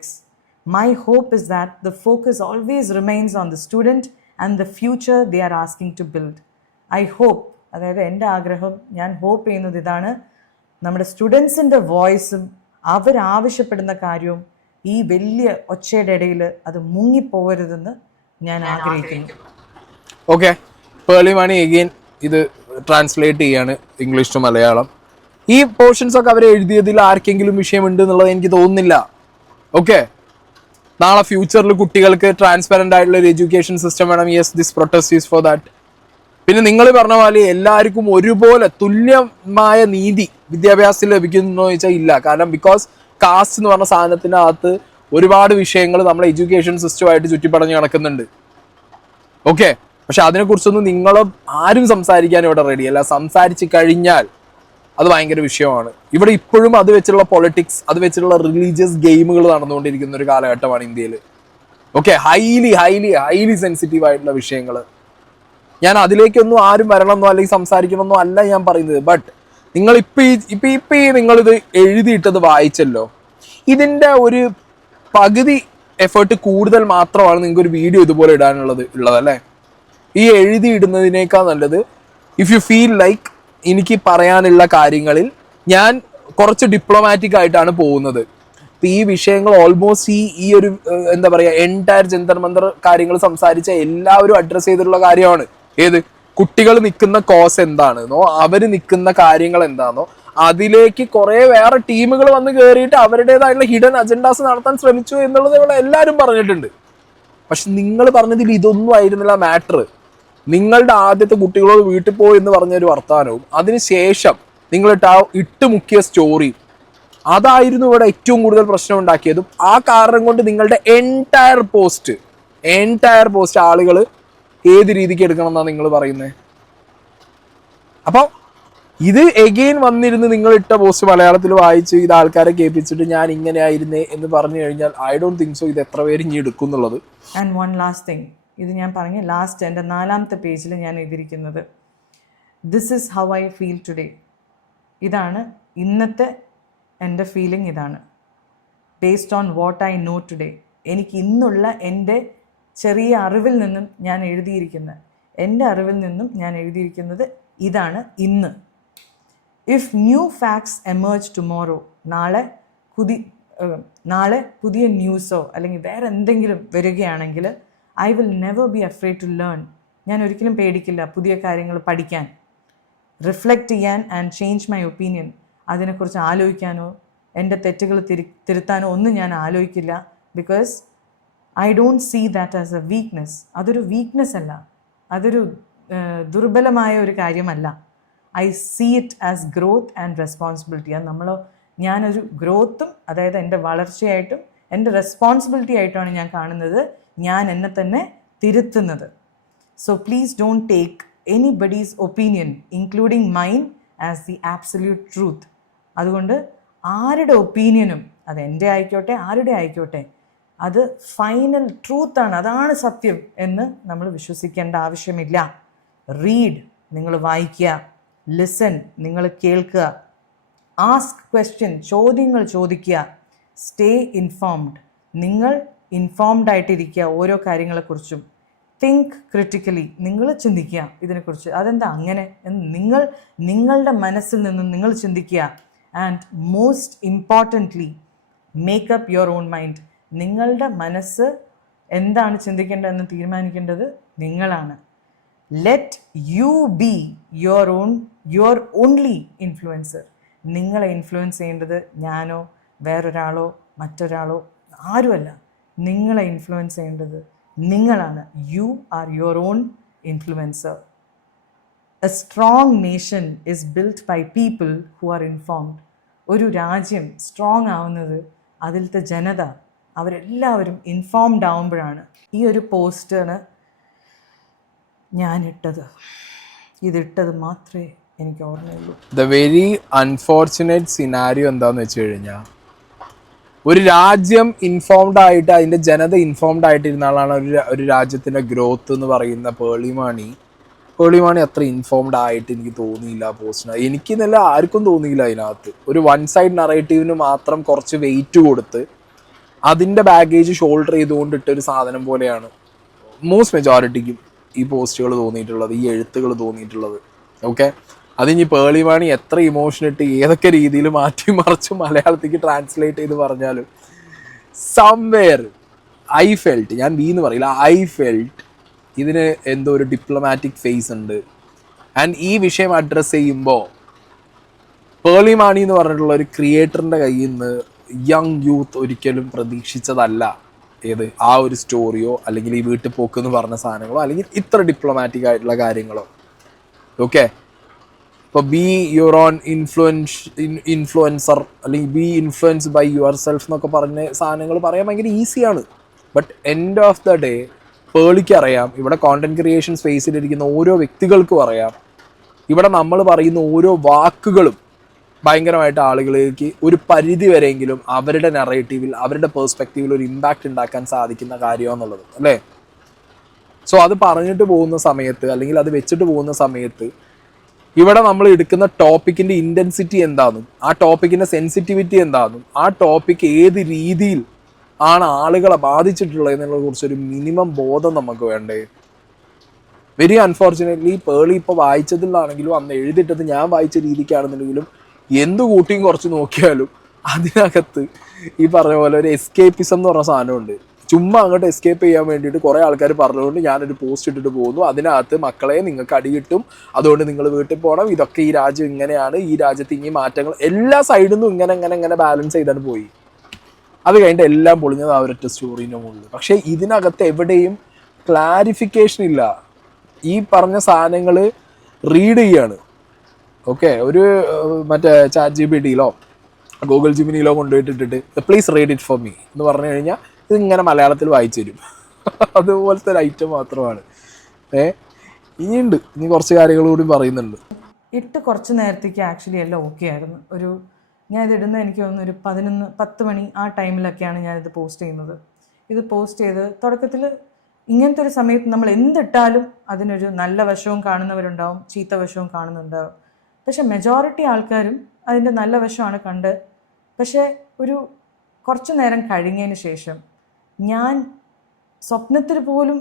My hope is that the focus always remains on the student and the future they are asking to build. I hope അതായത് എൻ്റെ ആഗ്രഹം, ഞാൻ hope ചെയ്യുന്നത് ഇതാണ്, നമ്മുടെ സ്റ്റുഡൻസിൻ്റെ വോയിസും അവരാവശ്യപ്പെടുന്ന കാര്യവും ഈ വലിയ ഒച്ചയുടെ ഇടയിൽ അത് മുങ്ങിപ്പോകരുതെന്ന് ഞാൻ ആഗ്രഹിക്കുന്നു. ഓക്കെ, പേർലി മാണി എഗെയിൻ ഇത് ട്രാൻസ്ലേറ്റ് ചെയ്യാണ് ഇംഗ്ലീഷ് ടു മലയാളം. ഈ പോർഷൻസ് ഒക്കെ അവർ എഴുതിയതിൽ ആർക്കെങ്കിലും വിഷയമുണ്ട് എന്നുള്ളത് എനിക്ക് തോന്നുന്നില്ല. ഓക്കെ, നാളെ ഫ്യൂച്ചറിൽ കുട്ടികൾക്ക് ട്രാൻസ്പെറൻ്റ് ആയിട്ടുള്ള ഒരു എഡ്യൂക്കേഷൻ സിസ്റ്റം വേണം. Yes, this protest is for that. പിന്നെ നിങ്ങൾ പറഞ്ഞ പോലെ എല്ലാവർക്കും ഒരുപോലെ തുല്യമായ നീതി വിദ്യാഭ്യാസത്തിൽ ലഭിക്കുന്നു ചോദിച്ചാൽ ഇല്ല. കാരണം ബിക്കോസ് കാസ്റ്റ് എന്ന് പറഞ്ഞ സാധനത്തിനകത്ത് ഒരുപാട് വിഷയങ്ങൾ നമ്മളെ എഡ്യൂക്കേഷൻ സിസ്റ്റമായിട്ട് ചുറ്റിപ്പടഞ്ഞ് നടക്കുന്നുണ്ട്. ഓക്കെ, പക്ഷെ അതിനെക്കുറിച്ചൊന്നും നിങ്ങളും ആരും സംസാരിക്കാൻ ഇവിടെ റെഡിയല്ല. സംസാരിച്ച് കഴിഞ്ഞാൽ അത് ഭയങ്കര വിഷയമാണ്. ഇവിടെ ഇപ്പോഴും അത് വെച്ചുള്ള പൊളിറ്റിക്സ്, അത് വെച്ചുള്ള റിലീജിയസ് ഗെയിമുകൾ നടന്നുകൊണ്ടിരിക്കുന്ന ഒരു കാലഘട്ടമാണ് ഇന്ത്യയിൽ. Okay, highly highly highly sensitive ആയിട്ടുള്ള വിഷയങ്ങൾ. ഞാൻ അതിലേക്കൊന്നും ആരും വരണമെന്നോ അല്ലെങ്കിൽ സംസാരിക്കണമെന്നോ അല്ല ഞാൻ പറയുന്നത്. ബട്ട് നിങ്ങൾ ഇപ്പം നിങ്ങളിത് എഴുതിയിട്ടത് വായിച്ചല്ലോ, ഇതിൻ്റെ ഒരു പകുതി എഫേർട്ട് കൂടുതൽ മാത്രമാണ് നിങ്ങൾക്ക് ഒരു വീഡിയോ ഇതുപോലെ ഉള്ളതല്ലേ. ഈ എഴുതിയിടുന്നതിനേക്കാൾ നല്ലത് ഇഫ് യു ഫീൽ ലൈക്ക് എനിക്ക് പറയാനുള്ള കാര്യങ്ങളിൽ ഞാൻ കുറച്ച് ഡിപ്ലോമാറ്റിക് ആയിട്ടാണ് പോകുന്നത്. ഇപ്പം ഈ വിഷയങ്ങൾ ഓൾമോസ്റ്റ് ഈ ഒരു എന്താ പറയുക എൻറ്റയർ ജന്തർ മന്തർ കാര്യങ്ങൾ സംസാരിച്ച എല്ലാവരും അഡ്രസ്സ് ചെയ്തിട്ടുള്ള കാര്യമാണ്. ഏത് കുട്ടികൾ നിൽക്കുന്ന കോസ് എന്താണെന്നോ അവർ നിൽക്കുന്ന കാര്യങ്ങൾ എന്താണെന്നോ അതിലേക്ക് കുറെ വേറെ ടീമുകൾ വന്ന് കയറിയിട്ട് അവരുടേതായിട്ടുള്ള ഹിഡൻ അജണ്ടാസ് നടത്താൻ ശ്രമിച്ചു എന്നുള്ളത് ഇവിടെ എല്ലാവരും പറഞ്ഞിട്ടുണ്ട്. പക്ഷെ നിങ്ങൾ പറഞ്ഞതിൽ ഇതൊന്നും ആയിരുന്നില്ല മാറ്റർ. നിങ്ങളുടെ ആദ്യത്തെ കുട്ടികളോട് വീട്ടിൽ പോയി എന്ന് പറഞ്ഞൊരു വർത്തമാനവും അതിനുശേഷം നിങ്ങൾ ഇട്ട് മുക്കിയ സ്റ്റോറി അതായിരുന്നു ഇവിടെ ഏറ്റവും കൂടുതൽ പ്രശ്നം ഉണ്ടാക്കിയതും. ആ കാരണം കൊണ്ട് നിങ്ങളുടെ എൻറ്റയർ പോസ്റ്റ് ആളുകൾ ഏത് രീതിക്ക് എടുക്കണം എന്നാണ് നിങ്ങൾ പറയുന്നത്. അപ്പോൾ ഇത് എഗെയിൻ വന്നിരുന്ന് നിങ്ങൾ ഇട്ട പോസ്റ്റ് മലയാളത്തിൽ വായിച്ച് ഇത് ആൾക്കാരെ കേൾപ്പിച്ചിട്ട് ഞാൻ ഇങ്ങനെ ആയിരുന്നേ എന്ന് പറഞ്ഞു കഴിഞ്ഞാൽ ഐ ഡോണ്ട് തിങ്ക് സോ ഇത് എത്ര പേര് ഇനി എടുക്കും എന്നുള്ളത്. ആൻഡ് വൺ ലാസ്റ്റ് തിങ്, ഇത് ഞാൻ പറഞ്ഞ ലാസ്റ്റ് എൻ്റെ 4ാമത്തെ പേജിൽ ഞാൻ എഴുതിയിരിക്കുന്നത് this is how I feel today. ഇതാണ് ഇന്നത്തെ എൻ്റെ ഫീലിംഗ്. ഇതാണ് based on what I know today. എനിക്ക് ഇന്നുള്ള എൻ്റെ ചെറിയ അറിവിൽ നിന്നും ഞാൻ എഴുതിയിരിക്കുന്നത് ഇതാണ് ഇന്ന്. If new facts emerge tomorrow, നാളെ പുതിയ ന്യൂസോ അല്ലെങ്കിൽ വേറെ എന്തെങ്കിലും വരികയാണെങ്കിൽ I will never be afraid to learn. ഞാൻ ഒരിക്കലും പേടിക്കില്ല പുതിയ കാര്യങ്ങൾ പഠിക്കാൻ, റിഫ്ലക്റ്റ് ചെയ്യാൻ ആൻഡ് ചേഞ്ച് മൈ ഒപ്പീനിയൻ. അതിനെക്കുറിച്ച് ആലോചിക്കാനോ എൻ്റെ തെറ്റുകൾ തിരുത്താനോ ഒന്നും ഞാൻ ആലോചിക്കില്ല. Because I don't see that as a weakness. അതൊരു വീക്ക്നെസ് അല്ല, അതൊരു ദുർബലമായ ഒരു കാര്യമല്ല. I see it as growth and responsibility. അത് ഞാനൊരു ഗ്രോത്തും, അതായത് എൻ്റെ വളർച്ചയായിട്ടും എൻ്റെ റെസ്പോൺസിബിലിറ്റി ആയിട്ടാണ് ഞാൻ കാണുന്നത്, ഞാൻ എന്നെ തന്നെ തിരുത്തുന്നത്. So please don't take anybody's opinion including mine as the absolute truth. അതുകൊണ്ട് ആരുടെ ഒപ്പീനിയനും, അത് എൻ്റെ ആയിക്കോട്ടെ ആരുടെ ആയിക്കോട്ടെ, അത് ഫൈനൽ ട്രൂത്താണ്, അതാണ് സത്യം എന്ന് നമ്മൾ വിശ്വസിക്കേണ്ട ആവശ്യമില്ല. റീഡ്, നിങ്ങൾ വായിക്കുക. ലിസൺ, നിങ്ങൾ കേൾക്കുക. ആസ്ക് ക്വസ്റ്റ്യൻ, ചോദ്യങ്ങൾ ചോദിക്കുക. സ്റ്റേ ഇൻഫോംഡ്, നിങ്ങൾ ഇൻഫോംഡ് ആയിട്ടിരിക്കുക ഓരോ കാര്യങ്ങളെക്കുറിച്ചും. തിങ്ക് ക്രിട്ടിക്കലി, നിങ്ങൾ ചിന്തിക്കുക ഇതിനെക്കുറിച്ച്, അതെന്താ അങ്ങനെ എന്ന് നിങ്ങളുടെ മനസ്സിൽ നിന്നും നിങ്ങൾ ചിന്തിക്കുക. And most importantly make up your own mind. നിങ്ങളുടെ മനസ്സ് എന്താണ് ചിന്തിക്കേണ്ടതെന്ന് തീരുമാനിക്കേണ്ടത് നിങ്ങളാണ്. Let you be your only influencer. നിങ്ങളെ ഇൻഫ്ലുവൻസ് ചെയ്യേണ്ടത് ഞാനോ വേറൊരാളോ മറ്റൊരാളോ ആരുമല്ല. നിങ്ങളെ ഇൻഫ്ലുവൻസ് ചെയ്യേണ്ടത് നിങ്ങളാണ്. You are your own influencer. A strong nation is built by people who are informed. ഒരു രാജ്യം സ്ട്രോങ് ആവുന്നത് അതിലത്തെ ജനത അവരെല്ലാവരും ഇൻഫോംഡ് ആവുമ്പോഴാണ്. ഈ ഒരു പോസ്റ്റാണ് ഇതിട്ടത് മാത്രമേ എനിക്ക് ഓർമ്മയുള്ളൂ. ദ വെരി അൺഫോർച്ചുനേറ്റ് സിനാരിയോ എന്താന്ന് വെച്ച് കഴിഞ്ഞാൽ, ഒരു രാജ്യം ഇൻഫോംഡ് ആയിട്ട് അതിൻ്റെ ജനത ഇൻഫോംഡ് ആയിട്ടിരുന്ന ആളാണ് ഒരു രാജ്യത്തിൻ്റെ ഗ്രോത്ത് എന്ന് പറയുന്ന പേർലി മാണി അത്ര ഇൻഫോംഡ് ആയിട്ട് എനിക്ക് തോന്നിയില്ല പോസ്റ്റിന്. എനിക്ക് നല്ല ആർക്കും തോന്നിയില്ല. അതിനകത്ത് ഒരു വൺ സൈഡ് നറേറ്റീവിന് മാത്രം കുറച്ച് വെയിറ്റ് കൊടുത്ത് അതിൻ്റെ ബാഗേജ് ഷോൾഡർ ചെയ്തുകൊണ്ടിട്ടൊരു സാധനം പോലെയാണ് മോസ്റ്റ് മെജോറിറ്റിക്കും ഈ പോസ്റ്റുകൾ തോന്നിയിട്ടുള്ളത്, ഈ എഴുത്തുകൾ തോന്നിയിട്ടുള്ളത്. ഓക്കെ, അതിനി പേളിമാണി എത്ര ഇമോഷൻ ഇട്ട് ഏതൊക്കെ രീതിയിൽ മാറ്റി മറിച്ച് മലയാളത്തേക്ക് ട്രാൻസ്ലേറ്റ് ചെയ്ത് പറഞ്ഞാലും സംവെയർ ഐ ഫെൽറ്റ്, ഞാൻ ബി എന്ന് പറയില്ല, ഐ ഫെൽറ്റ് ഇതിന് എന്തോ ഒരു ഡിപ്ലോമാറ്റിക് ഫേസ് ഉണ്ട്. ആൻഡ് ഈ വിഷയം അഡ്രസ്സ് ചെയ്യുമ്പോൾ പേളിമാണി എന്ന് പറഞ്ഞിട്ടുള്ള ഒരു ക്രിയേറ്ററിൻ്റെ കയ്യിൽ നിന്ന് യങ് യൂത്ത് ഒരിക്കലും പ്രതീക്ഷിച്ചതല്ല ഏത് ആ ഒരു സ്റ്റോറിയോ അല്ലെങ്കിൽ ഈ വീട്ടിൽ പോക്ക് എന്ന് പറഞ്ഞ സാധനങ്ങളോ അല്ലെങ്കിൽ ഇത്ര ഡിപ്ലോമാറ്റിക് ആയിട്ടുള്ള കാര്യങ്ങളോ. ഓക്കെ, ഇപ്പോൾ ബി യുവർ ഓൺ ഇൻഫ്ലുവൻസർ അല്ലെങ്കിൽ be influence by yourself എന്നൊക്കെ പറഞ്ഞ സാധനങ്ങൾ പറയാൻ ഭയങ്കര ഈസിയാണ്. But end of the day പേളിക്ക് അറിയാം, ഇവിടെ കോണ്ടന്റ് ക്രിയേഷൻ സ്പേസിലിരിക്കുന്ന ഓരോ വ്യക്തികൾക്കും അറിയാം, ഇവിടെ നമ്മൾ പറയുന്ന ഓരോ വാക്കുകളും ഭയങ്കരമായിട്ട് ആളുകളിലേക്ക് ഒരു പരിധി വരെയെങ്കിലും അവരുടെ നറേറ്റീവിൽ അവരുടെ പേഴ്സ്പെക്റ്റീവിൽ ഒരു ഇമ്പാക്റ്റ് ഉണ്ടാക്കാൻ സാധിക്കുന്ന കാര്യമാണെന്നുള്ളത് അല്ലേ. സോ അത് പറഞ്ഞിട്ട് പോകുന്ന സമയത്ത് അല്ലെങ്കിൽ അത് വെച്ചിട്ട് പോകുന്ന സമയത്ത് ഇവിടെ നമ്മൾ എടുക്കുന്ന ടോപ്പിക്കിൻ്റെ ഇൻറ്റൻസിറ്റി എന്താണെന്നും ആ ടോപ്പിക്കിൻ്റെ സെൻസിറ്റിവിറ്റി എന്താണെന്നും ആ ടോപ്പിക്ക് ഏത് രീതിയിൽ ആണ് ആളുകളെ ബാധിച്ചിട്ടുള്ളതെന്നുള്ളതിനെ കുറിച്ചൊരു മിനിമം ബോധം നമുക്ക് വേണ്ടേ. വെരി അൺഫോർച്ചുനേറ്റ്ലി പേളി ഇപ്പോൾ വായിച്ചതിലാണെങ്കിലും അന്ന് എഴുതിയിട്ടത് ഞാൻ വായിച്ച രീതിക്കാണെന്നുണ്ടെങ്കിലും എന്ത് കൂട്ടിയും കുറച്ച് നോക്കിയാലും അതിനകത്ത് ഈ പറഞ്ഞ പോലെ ഒരു എസ്കേപ്പിസം എന്ന് പറഞ്ഞ സാധനമുണ്ട്. ചുമ്മാ അങ്ങോട്ട് എസ്കേപ്പ് ചെയ്യാൻ വേണ്ടിയിട്ട് കുറേ ആൾക്കാർ പറഞ്ഞുകൊണ്ട് ഞാനൊരു പോസ്റ്റ് ഇട്ടിട്ട് പോകുന്നു, അതിനകത്ത് മക്കളെ നിങ്ങൾക്ക് അടി കിട്ടും, അതുകൊണ്ട് നിങ്ങൾ വീട്ടിൽ പോകണം, ഇതൊക്കെ ഈ രാജ്യം ഇങ്ങനെയാണ്, ഈ രാജ്യത്ത് ഇനി മാറ്റങ്ങൾ, എല്ലാ സൈഡിൽ നിന്നും ഇങ്ങനെ ബാലൻസ് ചെയ്തിട്ട് പോയി. അത് കഴിഞ്ഞിട്ട് എല്ലാം പൊളിഞ്ഞത് ആ ഒരൊറ്റ സ്റ്റോറീൻ്റെ മുകളിൽ. പക്ഷേ ഇതിനകത്ത് എവിടെയും ക്ലാരിഫിക്കേഷൻ ഇല്ല. ഈ പറഞ്ഞ സാധനങ്ങൾ റീഡ് ചെയ്യാണ്. ഓക്കെ, ഒരു മറ്റേ ചാറ്റ് GPT-യിലോ ഗൂഗിൾ ജിമിനിയിലോ കൊണ്ടുപോയിട്ടിട്ട് please read it for me എന്ന് പറഞ്ഞു കഴിഞ്ഞാൽ ഇതിങ്ങനെ മലയാളത്തിൽ വായിച്ചു തരും. അതുപോലത്തെ ഒരു ഐറ്റം മാത്രമാണ്. ഇനിയുണ്ട്, ഇനി കുറച്ച് കാര്യങ്ങൾ കൂടി പറയുന്നുണ്ട്. ഇട്ട് കുറച്ച് നേരത്തേക്ക് ആക്ച്വലി എല്ലാം ഓക്കെ ആയിരുന്നു. ഞാൻ ഇതിടുന്നത് എനിക്ക് തോന്നുന്നു ഒരു 10 മണി ആ ടൈമിലൊക്കെയാണ് ഞാനിത് പോസ്റ്റ് ചെയ്യുന്നത്. ഇത് പോസ്റ്റ് ചെയ്ത് തുടക്കത്തിൽ ഇങ്ങനത്തെ ഒരു സമയത്ത് നമ്മൾ എന്തിട്ടാലും അതിനൊരു നല്ല വശവും കാണുന്നവരുണ്ടാവും, ചീത്ത വശവും കാണുന്നുണ്ടാവും. പക്ഷെ മെജോറിറ്റി ആൾക്കാരും അതിൻ്റെ നല്ല വശമാണ് കണ്ട്. പക്ഷേ ഒരു കുറച്ച് നേരം കഴിഞ്ഞതിന് ശേഷം ഞാൻ സ്വപ്നത്തിൽ പോലും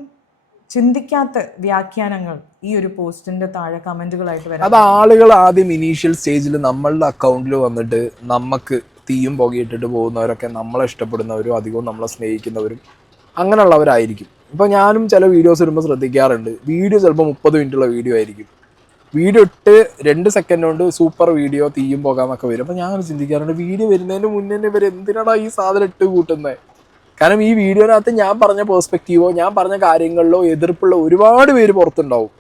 ചിന്തിക്കാത്ത വ്യാഖ്യാനങ്ങൾ ഈ ഒരു പോസ്റ്റിൻ്റെ താഴെ കമൻറ്റുകളായിട്ട് വരാം. അത് ആളുകൾ ആദ്യം ഇനീഷ്യൽ സ്റ്റേജിൽ നമ്മളുടെ അക്കൗണ്ടിൽ വന്നിട്ട് നമുക്ക് തീയും പുകയിട്ടിട്ട് പോകുന്നവരൊക്കെ നമ്മളെ ഇഷ്ടപ്പെടുന്നവരും അധികവും നമ്മളെ സ്നേഹിക്കുന്നവരും അങ്ങനെയുള്ളവരായിരിക്കും. ഇപ്പോൾ ഞാനും ചില വീഡിയോസ് ഇടുമ്പോൾ ശ്രദ്ധിക്കാറുണ്ട്, വീഡിയോ ചിലപ്പോൾ 30 മിനിറ്റുള്ള വീഡിയോ ആയിരിക്കും, വീഡിയോ ഇട്ട് 2 സെക്കൻഡ് കൊണ്ട് സൂപ്പർ വീഡിയോ തീയും പോകാമെന്നൊക്കെ വരും. അപ്പോൾ ഞാൻ ചിന്തിക്കാറുണ്ട്, വീഡിയോ വരുന്നതിന് മുന്നേ ഇവർ എന്തിനാണ് ഈ സാധനം ഇട്ട് കൂട്ടുന്നത്? കാരണം ഈ വീഡിയോനകത്ത് ഞാൻ പറഞ്ഞ പേഴ്സ്പെക്റ്റീവോ ഞാൻ പറഞ്ഞ കാര്യങ്ങളിലോ എതിർപ്പുള്ള ഒരുപാട് പേര് പുറത്തുണ്ടാവും.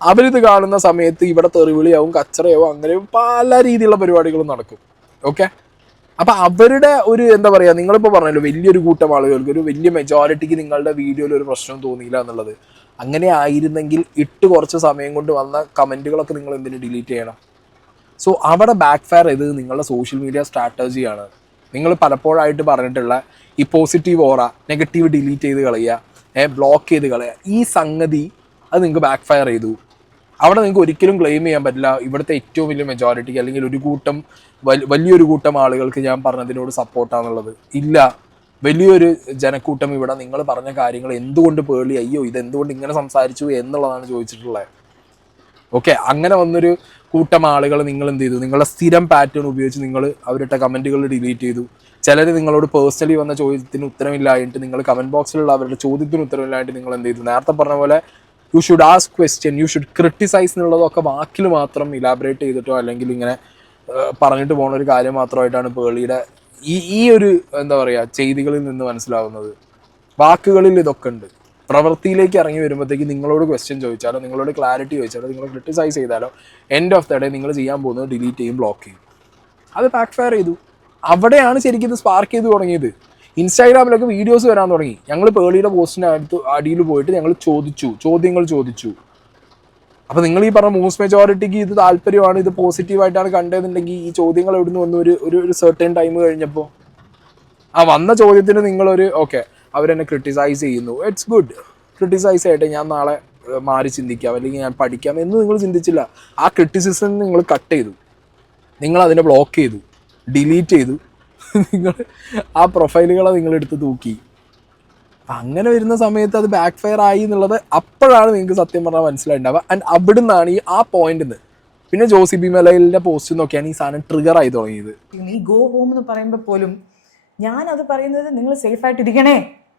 അവരിത് കാണുന്ന സമയത്ത് ഇവിടെ തെറിവിളിയാവും, കച്ചറയാവും, അങ്ങനെ പല രീതിയിലുള്ള പരിപാടികളും നടക്കും. ഓക്കെ, അപ്പം അവരുടെ ഒരു എന്താ പറയുക, നിങ്ങളിപ്പോൾ പറഞ്ഞല്ലോ വലിയൊരു കൂട്ടം ആളുകൾക്ക്, ഒരു വലിയ മെജോറിറ്റിക്ക് നിങ്ങളുടെ വീഡിയോയിൽ ഒരു പ്രശ്നം തോന്നിയില്ല എന്നുള്ളത്. അങ്ങനെ ആയിരുന്നെങ്കിൽ ഇട്ട് കുറച്ച് സമയം കൊണ്ട് വന്ന കമൻറ്റുകളൊക്കെ നിങ്ങൾ എന്തിനു ഡിലീറ്റ് ചെയ്യണം? സോ അവിടെ ബാക്ക് ഫയർ ചെയ്തത് നിങ്ങളുടെ സോഷ്യൽ മീഡിയ സ്ട്രാറ്റജിയാണ്. നിങ്ങൾ പലപ്പോഴായിട്ട് പറഞ്ഞിട്ടുള്ള ഈ പോസിറ്റീവ് ഓറ നെഗറ്റീവ് ഡിലീറ്റ് ചെയ്ത് കളയുക, ബ്ലോക്ക് ചെയ്ത് കളയുക, ഈ സംഗതി അത് നിങ്ങൾക്ക് ബാക്ക് ഫയർ ചെയ്തു. അവിടെ നിങ്ങൾക്ക് ഒരിക്കലും ക്ലെയിം ചെയ്യാൻ പറ്റില്ല ഇവിടുത്തെ ഏറ്റവും വലിയ മെജോറിറ്റിക്ക് അല്ലെങ്കിൽ ഒരു കൂട്ടം വലിയൊരു കൂട്ടം ആളുകൾക്ക് ഞാൻ പറഞ്ഞതിനോട് സപ്പോർട്ടാണെന്നുള്ളത് ഇല്ല. വലിയൊരു ജനക്കൂട്ടം ഇവിടെ നിങ്ങൾ പറഞ്ഞ കാര്യങ്ങൾ എന്തുകൊണ്ട് പേളി അയ്യോ ഇതെന്തുകൊണ്ട് ഇങ്ങനെ സംസാരിച്ചു എന്നുള്ളതാണ് ചോദിച്ചിട്ടുള്ളത്. ഓക്കെ, അങ്ങനെ വന്നൊരു കൂട്ടം ആളുകൾ നിങ്ങൾ എന്ത് ചെയ്തു? നിങ്ങളുടെ സ്ഥിരം പാറ്റേൺ ഉപയോഗിച്ച് നിങ്ങൾ അവരുടെ കമൻറ്റുകൾ ഡിലീറ്റ് ചെയ്തു. ചിലർ നിങ്ങളോട് പേഴ്സണലി വന്ന ചോദ്യത്തിന് ഉത്തരമില്ലായിട്ട് നിങ്ങൾ കമൻറ്റ് ബോക്സിലുള്ള അവരുടെ ചോദ്യത്തിന് ഉത്തരമില്ലായിട്ട് നിങ്ങൾ എന്ത് ചെയ്തു? നേരത്തെ പറഞ്ഞ പോലെ you should ask question, you should criticise എന്നുള്ളതൊക്കെ വാക്കിൽ മാത്രം ഇലാബറേറ്റ് ചെയ്തിട്ടോ അല്ലെങ്കിൽ ഇങ്ങനെ പറഞ്ഞിട്ട് പോകുന്ന ഒരു കാര്യം മാത്രമായിട്ടാണ് പേളിയുടെ ഈ ഒരു എന്താ പറയുക ചെയ്തികളിൽ നിന്ന് മനസ്സിലാവുന്നത്. വാക്കുകളിൽ ഇതൊക്കെ ഉണ്ട്, പ്രവൃത്തിയിലേക്ക് ഇറങ്ങി വരുമ്പോഴത്തേക്ക് നിങ്ങളോട് ക്വസ്റ്റ്യൻ ചോദിച്ചാലോ നിങ്ങളോട് ക്ലാരിറ്റി ചോദിച്ചാലോ നിങ്ങൾ ക്രിട്ടിസൈസ് ചെയ്താലോ എൻഡ് ഓഫ് ദ ഡേ നിങ്ങൾ ചെയ്യാൻ പോകുന്നത് ഡിലീറ്റ് ചെയ്യും, ബ്ലോക്ക് ചെയ്യും. അത് ബാക്ക് ഫയർ ചെയ്തു. അവിടെയാണ് ശരിക്കും ഇത് സ്പാർക്ക് ചെയ്ത് തുടങ്ങിയത്. ഇൻസ്റ്റാഗ്രാമിലൊക്കെ വീഡിയോസ് വരാൻ തുടങ്ങി. ഞങ്ങൾ പേളിയുടെ പോസ്റ്റിനടുത്ത് അടിയിൽ പോയിട്ട് ഞങ്ങൾ ചോദ്യങ്ങൾ ചോദിച്ചു. അപ്പോൾ നിങ്ങൾ ഈ പറഞ്ഞ മൂസ് മെജോറിറ്റിക്ക് ഇത് താല്പര്യമാണ്, ഇത് പോസിറ്റീവായിട്ടാണ് കണ്ടതെന്നുണ്ടെങ്കിൽ ഈ ചോദ്യങ്ങൾ എവിടുന്ന് വന്നു ഒരു സെർട്ടൻ ടൈം കഴിഞ്ഞപ്പോൾ ആ വന്ന ചോദ്യത്തിന് നിങ്ങളൊരു ഓക്കെ അവരെന്നെ ക്രിട്ടിസൈസ് ചെയ്യുന്നു, ഇറ്റ്സ് ഗുഡ്, ക്രിട്ടിസൈസ് ആയിട്ട് ഞാൻ നാളെ മാറി ചിന്തിക്കാം അല്ലെങ്കിൽ ഞാൻ പഠിക്കാം എന്ന് നിങ്ങൾ ചിന്തിച്ചില്ല. ആ ക്രിറ്റിസിസം നിങ്ങൾ കട്ട് ചെയ്തു, നിങ്ങൾ അതിനെ ബ്ലോക്ക് ചെയ്തു, ഡിലീറ്റ് ചെയ്തു, നിങ്ങൾ ആ പ്രൊഫൈലുകളെ നിങ്ങളെടുത്ത് തൂക്കി. അങ്ങനെ വരുന്ന സമയത്ത് അത് ബാക്ക് ഫയർ ആയി എന്നുള്ളത് അപ്പോഴാണ് നിങ്ങൾക്ക് സത്യം പറഞ്ഞാൽ മനസ്സിലായിട്ടുണ്ടാവുക. ആൻഡ് അവിടെ നിന്നാണ് ഈ ആ പോയിന്റിൽ നിന്ന് പിന്നെ ജോസി ബി മലയിലിൻ്റെ പോസ്റ്റ് നോക്കിയാണ് ഈ സാധനം ട്രിഗർ ആയി തുടങ്ങിയത്. ഈ ഗോ ഹോം എന്ന് പറയുമ്പോൾ പോലും ഞാനത് പറയുന്നത് നിങ്ങൾ സേഫായിട്ടിരിക്കണേ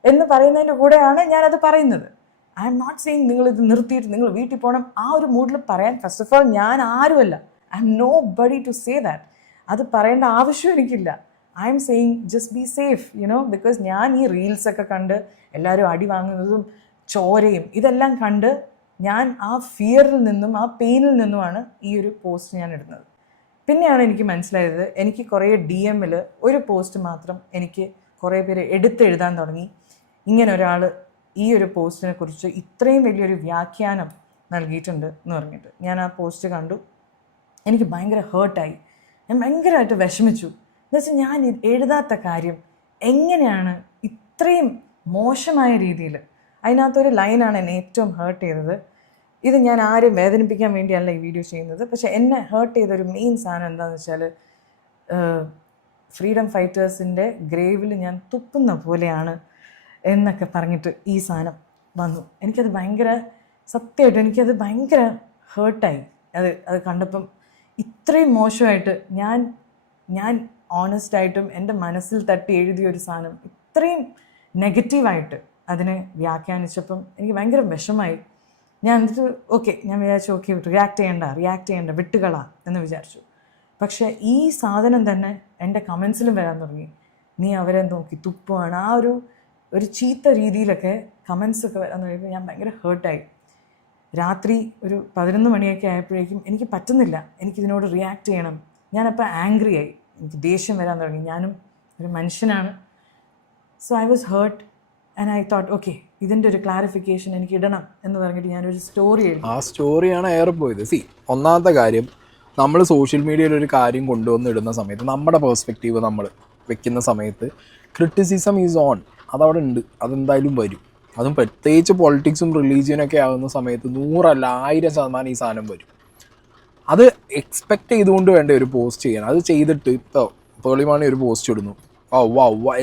എന്ന് പറയുന്നതിൻ്റെ കൂടെയാണ് ഞാനത് പറയുന്നത്. ഐ എം നോട്ട് സെയിങ് നിങ്ങൾ ഇത് നിർത്തിയിട്ട് നിങ്ങൾ വീട്ടിൽ പോകണം ആ ഒരു മൂഡിൽ പറയാൻ. ഫസ്റ്റ് ഓഫ് ഓൾ ഞാൻ ആരുമല്ല, I M nobody to say that. അത് പറയേണ്ട ആവശ്യം എനിക്കില്ല. I'm saying just be safe, because ഞാൻ ഈ റീൽസൊക്കെ കണ്ട് എല്ലാവരും അടി വാങ്ങുന്നതും ചോരയും ഇതെല്ലാം കണ്ട് ഞാൻ ആ ഫിയറിൽ നിന്നും ആ പെയിനിൽ നിന്നുമാണ് ഈ ഒരു പോസ്റ്റ് ഞാൻ ഇടുന്നത്. പിന്നെയാണ് എനിക്ക് മനസ്സിലായത്, എനിക്ക് കുറേ DM-ൽ ഒരു പോസ്റ്റ് മാത്രം എനിക്ക് കുറേ പേര് എടുത്തെഴുതാൻ തുടങ്ങി. ഇങ്ങനെ ഒരാൾ ഈ ഒരു പോസ്റ്റിനെ കുറിച്ച് ഇത്രയും വലിയൊരു വ്യാഖ്യാനം നൽകിയിട്ടുണ്ട് എന്ന് പറഞ്ഞിട്ട്. ഞാൻ ആ പോസ്റ്റ് കണ്ടു, എനിക്ക് ഭയങ്കര ഹേർട്ടായി, ഞാൻ ഭയങ്കരമായിട്ട് വിഷമിച്ചു. എന്നുവെച്ചാൽ ഞാൻ എഴുതാത്ത കാര്യം എങ്ങനെയാണ് ഇത്രയും മോശമായ രീതിയിൽ. അതിനകത്തൊരു ലൈനാണ് എന്നെ ഏറ്റവും ഹേർട്ട് ചെയ്തത്. ഇത് ഞാൻ ആരെയും വേദനിപ്പിക്കാൻ വേണ്ടിയല്ല ഈ വീഡിയോ ചെയ്യുന്നത്, പക്ഷെ എന്നെ ഹേർട്ട് ചെയ്തൊരു മെയിൻ സാധനം എന്താണെന്ന് വെച്ചാൽ, ഫ്രീഡം ഫൈറ്റേഴ്സിൻ്റെ ഗ്രേവിൽ ഞാൻ തുപ്പുന്ന പോലെയാണ് എന്നൊക്കെ പറഞ്ഞിട്ട് ഈ സാധനം വന്നു. എനിക്കത് ഭയങ്കര സത്യമായിട്ട് എനിക്കത് ഭയങ്കര ഹേർട്ടായി. അത് കണ്ടപ്പം ഇത്രയും മോശമായിട്ട് ഞാൻ ഓണസ്റ്റായിട്ടും എൻ്റെ മനസ്സിൽ തട്ടി എഴുതിയ ഒരു സാധനം ഇത്രയും നെഗറ്റീവായിട്ട് അതിനെ വ്യാഖ്യാനിച്ചപ്പം എനിക്ക് ഭയങ്കര വിഷമായി. ഞാൻ എന്നിട്ട് ഞാൻ വിചാരിച്ചു റിയാക്ട് ചെയ്യണ്ട വിട്ടുകളാ എന്ന് വിചാരിച്ചു. പക്ഷേ ഈ സാധനം തന്നെ എൻ്റെ കമൻസിലും വരാൻ തുടങ്ങി. നീ അവരെ നോക്കി തുപ്പുവാണ്, ആ ഒരു ചീത്ത രീതിയിലൊക്കെ കമൻസൊക്കെ വരാൻ തുടങ്ങിയപ്പോൾ ഞാൻ ഭയങ്കര ഹേർട്ടായി. രാത്രി ഒരു 11 മണിയൊക്കെ ആയപ്പോഴേക്കും എനിക്ക് പറ്റുന്നില്ല, എനിക്കിതിനോട് റിയാക്ട് ചെയ്യണം. ഞാനപ്പോൾ ആംഗ്രി ആയി, എനിക്ക് ദേഷ്യം വരാൻ തുടങ്ങി. ഞാനും ഒരു മനുഷ്യനാണ്. So I was hurt and I thought ഇതിൻ്റെ ഒരു ക്ലാരിഫിക്കേഷൻ എനിക്ക് ഇടണം എന്ന് പറഞ്ഞിട്ട് ഞാനൊരു സ്റ്റോറി എഴുതി. ആ സ്റ്റോറിയാണ് ഏറെ പോയത്. ഒന്നാമത്തെ കാര്യം, നമ്മൾ സോഷ്യൽ മീഡിയയിൽ ഒരു കാര്യം കൊണ്ടുവന്ന് ഇടുന്ന സമയത്ത് നമ്മുടെ പേഴ്സ്പെക്റ്റീവ് നമ്മൾ വെക്കുന്ന സമയത്ത് ക്രിറ്റിസിസം ഈസ് ഓൺ, അതവിടെ ഉണ്ട്, അതെന്തായാലും വരും. അതും പ്രത്യേകിച്ച് പൊളിറ്റിക്സും റിലീജിയനൊക്കെ ആകുന്ന സമയത്ത് 100 അല്ല 1000% ഈ സാധനം വരും. അത് എക്സ്പെക്റ്റ് ചെയ്തുകൊണ്ട് വേണ്ട ഒരു പോസ്റ്റ് ചെയ്യണം. അത് ചെയ്തിട്ട് ഇപ്പോൾ പേളിമാണി ഒരു പോസ്റ്റ് ഇടുന്നു,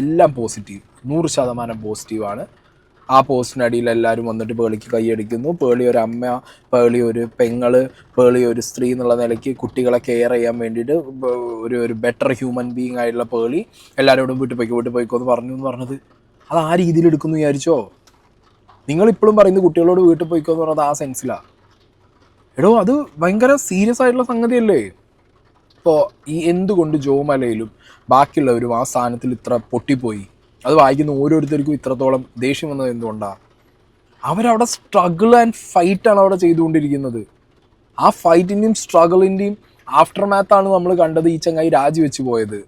എല്ലാം പോസിറ്റീവ്, 100% പോസിറ്റീവാണ്. ആ പോസ്റ്റിനടിയിൽ എല്ലാവരും വന്നിട്ട് പേളിക്ക് കൈയടിക്കുന്നു. പേളി ഒരു അമ്മ, പേളി ഒരു പെങ്ങള്, പേളി ഒരു സ്ത്രീ എന്നുള്ള നിലയ്ക്ക് കുട്ടികളെ കെയർ ചെയ്യാൻ വേണ്ടിയിട്ട് ഒരു ബെറ്റർ ഹ്യൂമൻ ബീങ് ആയിട്ടുള്ള പേളി എല്ലാവരോടും വീട്ടിൽ പോയിക്കോ എന്ന് പറഞ്ഞത് അത് ആ രീതിയിൽ എടുക്കുന്നു വിചാരിച്ചോ? നിങ്ങളിപ്പോഴും പറയുന്നത് കുട്ടികളോട് വീട്ടിൽ പോയിക്കോ എന്ന് പറഞ്ഞത് ആ സെൻസിലാണ്. എടോ, അത് ഭയങ്കര സീരിയസ് ആയിട്ടുള്ള സംഗതിയല്ലേ? ഇപ്പോൾ ഈ എന്തുകൊണ്ട് ജോ മലയിലും ബാക്കിയുള്ളവരും ആ സ്ഥാനത്തിൽ ഇത്ര പൊട്ടിപ്പോയി, അത് വായിക്കുന്ന ഓരോരുത്തർക്കും ഇത്രത്തോളം ദേഷ്യം വന്നത് എന്തുകൊണ്ടാണ്? അവരവിടെ സ്ട്രഗിൾ ആൻഡ് ഫൈറ്റാണ് അവിടെ ചെയ്തുകൊണ്ടിരിക്കുന്നത്. ആ ഫൈറ്റിൻ്റെയും സ്ട്രഗിളിൻ്റെയും ആഫ്റ്റർ മാത്താണ് നമ്മൾ കണ്ടത്. ഈ ചങ്ങായി രാജിവെച്ച് പോയത്.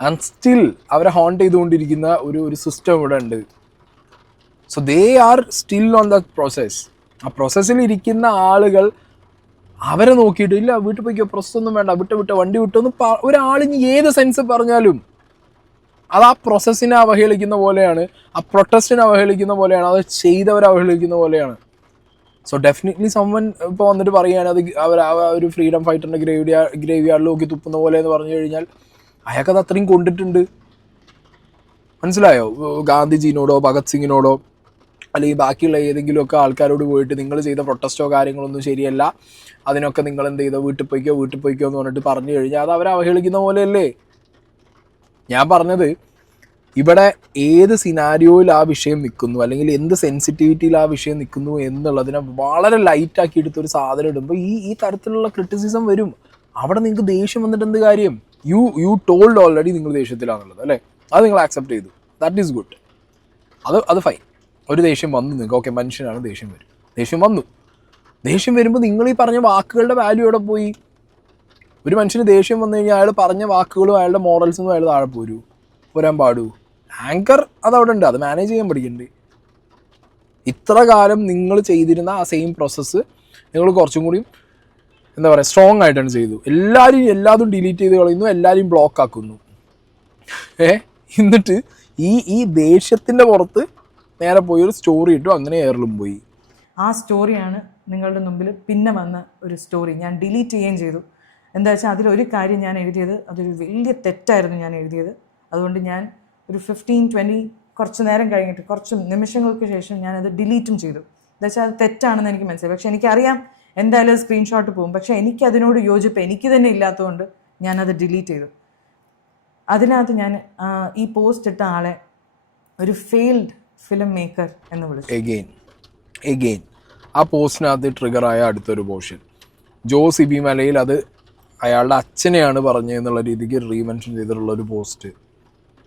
ആൻഡ് സ്റ്റിൽ അവരെ ഹോണ്ട് ചെയ്തുകൊണ്ടിരിക്കുന്ന ഒരു സിസ്റ്റം ഇവിടെ ഉണ്ട്. So they are still on the process. ആ പ്രോസസ്സിൽ ഇരിക്കുന്ന ആളുകൾ അവരെ നോക്കിയിട്ട് ഇല്ല വീട്ടിൽ പോയിക്കോ, പ്രോസസ്സൊന്നും വേണ്ട, വിട്ട വണ്ടി വിട്ടൊന്നും ഒരാളിന് ഏത് സെൻസ് പറഞ്ഞാലും അത് ആ പ്രോസസ്സിനെ അവഹേളിക്കുന്ന പോലെയാണ്, ആ പ്രൊട്ടസ്റ്റിനെ അവഹേളിക്കുന്ന പോലെയാണ്, അത് ചെയ്തവരെ അവഹേളിക്കുന്ന പോലെയാണ്. സോ ഡെഫിനറ്റ്ലി സമ്മൺ ഇപ്പോൾ വന്നിട്ട് പറയുകയാണ് അത് അവർ ഒരു ഫ്രീഡം ഫൈറ്ററിൻ്റെ ഗ്രേവ് യാർഡിൽ നോക്കി തുപ്പുന്ന പോലെ എന്ന് പറഞ്ഞു കഴിഞ്ഞാൽ അയാൾക്കത് അത്രയും കൊണ്ടിട്ടുണ്ട്. മനസ്സിലായോ? ഗാന്ധിജീനോടോ ഭഗത് സിംഗിനോടോ അല്ലെങ്കിൽ ബാക്കിയുള്ള ഏതെങ്കിലുമൊക്കെ ആൾക്കാരോട് പോയിട്ട് നിങ്ങൾ ചെയ്ത പ്രൊട്ടസ്റ്റോ കാര്യങ്ങളൊന്നും ശരിയല്ല, അതിനൊക്കെ നിങ്ങൾ എന്ത് ചെയ്തോ വീട്ടിൽ പോയിക്കോ എന്ന് പറഞ്ഞിട്ട് പറഞ്ഞു കഴിഞ്ഞാൽ അത് അവരെ അവഹേളിക്കുന്ന പോലെയല്ലേ? ഞാൻ പറഞ്ഞത് ഇവിടെ ഏത് സിനാരിയോയിൽ ആ വിഷയം നിൽക്കുന്നു അല്ലെങ്കിൽ എന്ത് സെൻസിറ്റിവിറ്റിയിൽ ആ വിഷയം നിൽക്കുന്നു എന്നുള്ളതിനെ വളരെ ലൈറ്റാക്കി എടുത്തൊരു സാധനം ഇടുമ്പോൾ ഈ തരത്തിലുള്ള ക്രിറ്റിസിസം വരും. അവിടെ നിങ്ങൾക്ക് ദേഷ്യം വന്നിട്ട് എന്ത് കാര്യം? യു ടോൾഡ് ഓൾറെഡി നിങ്ങൾ ദേഷ്യത്തിലാണുള്ളത് അല്ലേ? അത് നിങ്ങൾ ആക്സെപ്റ്റ് ചെയ്തു, ദാറ്റ് ഈസ് ഗുഡ്. അത് ഫൈൻ. ഒരു ദേഷ്യം വന്നു നിങ്ങൾക്ക്, മനുഷ്യനാണ്, ദേഷ്യം വന്നു. ദേഷ്യം വരുമ്പോൾ നിങ്ങൾ ഈ പറഞ്ഞ വാക്കുകളുടെ വാല്യൂ എവിടെ പോയി? ഒരു മനുഷ്യന് ദേഷ്യം വന്നു കഴിഞ്ഞാൽ അയാൾ പറഞ്ഞ വാക്കുകളും അയാളുടെ മോറൽസൊന്നും അയാൾ താഴെ പോരാൻ പാടൂ. ആങ്കർ അതവിടെ ഉണ്ട്, അത് മാനേജ് ചെയ്യാൻ പഠിക്കണ്ടേ? ഇത്ര കാലം നിങ്ങൾ ചെയ്തിരുന്ന ആ സെയിം പ്രോസസ്സ് നിങ്ങൾ കുറച്ചും കൂടി എന്താ പറയുക സ്ട്രോങ് ആയിട്ടാണ് ചെയ്തു. എല്ലാതും ഡിലീറ്റ് ചെയ്ത് കളയുന്നു, എല്ലാവരെയും ബ്ലോക്ക് ആക്കുന്നു. എന്നിട്ട് ഈ ദേഷ്യത്തിൻ്റെ പുറത്ത് നേരെ പോയി ഒരു സ്റ്റോറി ഇട്ടു, അങ്ങനെ എയറിലും പോയി. ആ സ്റ്റോറിയാണ് നിങ്ങളുടെ മുമ്പിൽ പിന്നെ വന്ന ഒരു സ്റ്റോറി. ഞാൻ ഡിലീറ്റ് ചെയ്യുകയും ചെയ്തു. എന്താ വെച്ചാൽ അതിലൊരു കാര്യം ഞാൻ എഴുതിയത് അതൊരു വലിയ തെറ്റായിരുന്നു ഞാൻ എഴുതിയത്. അതുകൊണ്ട് ഞാൻ ഒരു 15-20 കുറച്ച് നേരം കഴിഞ്ഞിട്ട് കുറച്ച് നിമിഷങ്ങൾക്ക് ശേഷം ഞാനത് ഡിലീറ്റും ചെയ്തു. എന്താ വെച്ചാൽ അത് തെറ്റാണെന്ന് എനിക്ക് മനസ്സിലായി. പക്ഷെ എനിക്കറിയാം എന്തായാലും സ്ക്രീൻഷോട്ട് പോകും. പക്ഷേ എനിക്ക് അതിനോട് യോജിപ്പ് എനിക്ക് തന്നെ ഇല്ലാത്തതുകൊണ്ട് ഞാനത് ഡിലീറ്റ് ചെയ്തു. അതിനകത്ത് ഞാൻ ഈ പോസ്റ്റ് ഇട്ട ആളെ ഒരു ഫെയിൽഡ് ഫിലിം മേക്കർ എന്ന് വിളിച്ചു. എഗെയിൻ ആ പോസ്റ്റിനകത്ത് ട്രിഗറായ അടുത്തൊരു പോർഷൻ ജോസ് ഇബി മലയിൽ അത് അയാളുടെ അച്ഛനെയാണ് പറഞ്ഞതെന്നുള്ള രീതിക്ക് റീമെൻഷൻ ചെയ്തിട്ടുള്ളൊരു പോസ്റ്റ്.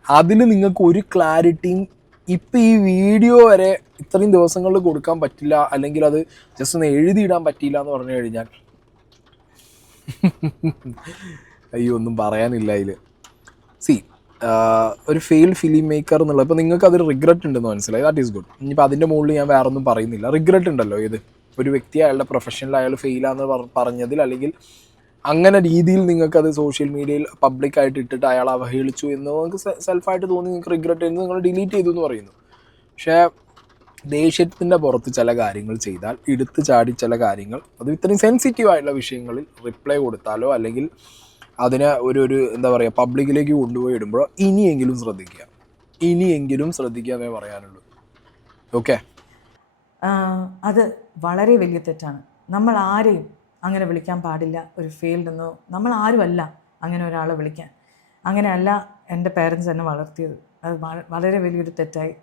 അതിൽ നിങ്ങൾക്ക് ഒരു ക്ലാരിറ്റിയും ഇപ്പം ഈ വീഡിയോ വരെ ഇത്രയും ദിവസങ്ങളിൽ കൊടുക്കാൻ പറ്റില്ല, അല്ലെങ്കിൽ അത് ജസ്റ്റ് ഒന്ന് എഴുതിയിടാൻ പറ്റിയില്ല എന്ന് പറഞ്ഞു കഴിഞ്ഞാൽ അയ്യോ ഒന്നും പറയാനില്ല അതിൽ. സി ഒരു ഫെയിൽഡ് ഫിലിം മേക്കർ എന്നുള്ളത് ഇപ്പോൾ നിങ്ങൾക്ക് അതിൽ റിഗ്രറ്റ് ഉണ്ടെന്ന് മനസ്സിലായി, ദാറ്റ് ഈസ് ഗുഡ്. ഇനിയിപ്പോൾ അതിൻ്റെ മുകളിൽ ഞാൻ വേറെ ഒന്നും പറയുന്നില്ല. റിഗ്രറ്റ് ഉണ്ടല്ലോ ഏത് ഒരു വ്യക്തി അയാളുടെ പ്രൊഫഷനിൽ അയാൾ ഫെയിലാന്ന് പറഞ്ഞതിൽ, അല്ലെങ്കിൽ അങ്ങനെ രീതിയിൽ നിങ്ങൾക്കത് സോഷ്യൽ മീഡിയയിൽ പബ്ലിക്കായിട്ട് ഇട്ടിട്ട് അയാൾ അവഹേളിച്ചു എന്ന് നിങ്ങൾക്ക് സെൽഫായിട്ട് തോന്നി, നിങ്ങൾക്ക് റിഗ്രറ്റ് ചെയ്യുന്നത് നിങ്ങൾ ഡിലീറ്റ് ചെയ്തു എന്ന് പറയുന്നു. പക്ഷേ ദേഷ്യത്തിൻ്റെ പുറത്ത് ചില കാര്യങ്ങൾ ചെയ്താൽ, എടുത്ത് ചാടി ചില കാര്യങ്ങൾ, അത് ഇത്രയും സെൻസിറ്റീവായിട്ടുള്ള വിഷയങ്ങളിൽ റിപ്ലൈ കൊടുത്താലോ അല്ലെങ്കിൽ അതിനെ ഒരു എന്താ പറയുക പബ്ലിക്കിലേക്ക് കൊണ്ടുപോയി ഇടുമ്പോഴോ ഇനിയെങ്കിലും ശ്രദ്ധിക്കുക എന്നേ പറയാനുള്ളൂ. ഓക്കെ, അത് വളരെ വലിയ തെറ്റാണ്. നമ്മൾ ആരെയും അങ്ങനെ വിളിക്കാൻ പാടില്ല ഒരു ഫെയിൽഡ് എന്നോ. നമ്മൾ ആരുമല്ല അങ്ങനെ ഒരാളെ വിളിക്കാൻ. അങ്ങനെയല്ല എൻ്റെ പേരൻസ് എന്നെ വളർത്തിയത്. അത് വളരെ വലിയൊരു തെറ്റായി.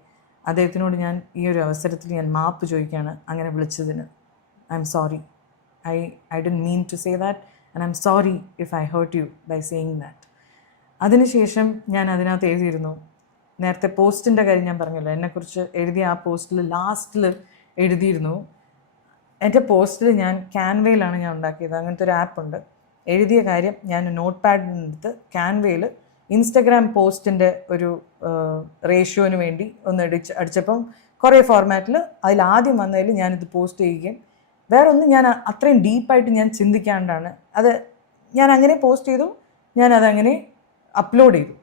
അദ്ദേഹത്തിനോട് ഞാൻ ഈ ഒരു അവസരത്തിൽ ഞാൻ മാപ്പ് ചോദിക്കുകയാണ് അങ്ങനെ വിളിച്ചതിന്. I'm sorry. I didn't mean to say that and I'm sorry if I hurt you by saying that. അതിനുശേഷം ഞാൻ അതിനകത്ത് എഴുതിയിരുന്നു, നേരത്തെ പോസ്റ്റിൻ്റെ കാര്യം ഞാൻ പറഞ്ഞല്ലോ, എന്നെക്കുറിച്ച് എഴുതിയ ആ പോസ്റ്റിൽ ലാസ്റ്റിൽ എഴുതിയിരുന്നു. എൻ്റെ പോസ്റ്റിൽ ഞാൻ ക്യാൻവയിലാണ് ഞാൻ ഉണ്ടാക്കിയത്. അങ്ങനത്തെ ഒരു ആപ്പുണ്ട്. എഴുതിയ കാര്യം ഞാൻ നോട്ട് പാഡിനെടുത്ത് ക്യാൻവയിൽ ഇൻസ്റ്റഗ്രാം പോസ്റ്റിൻ്റെ ഒരു റേഷ്യോന് വേണ്ടി ഒന്ന് അടിച്ചപ്പം കുറേ ഫോർമാറ്റിൽ അതിലാദ്യം വന്നതിൽ ഞാനിത് പോസ്റ്റ് ചെയ്യുകയും വേറെ ഒന്നും ഞാൻ അത്രയും ഡീപ്പായിട്ട് ഞാൻ ചിന്തിക്കാണ്ടാണ് അത് ഞാൻ അങ്ങനെ പോസ്റ്റ് ചെയ്തു. ഞാനതങ്ങനെ അപ്ലോഡ് ചെയ്തു.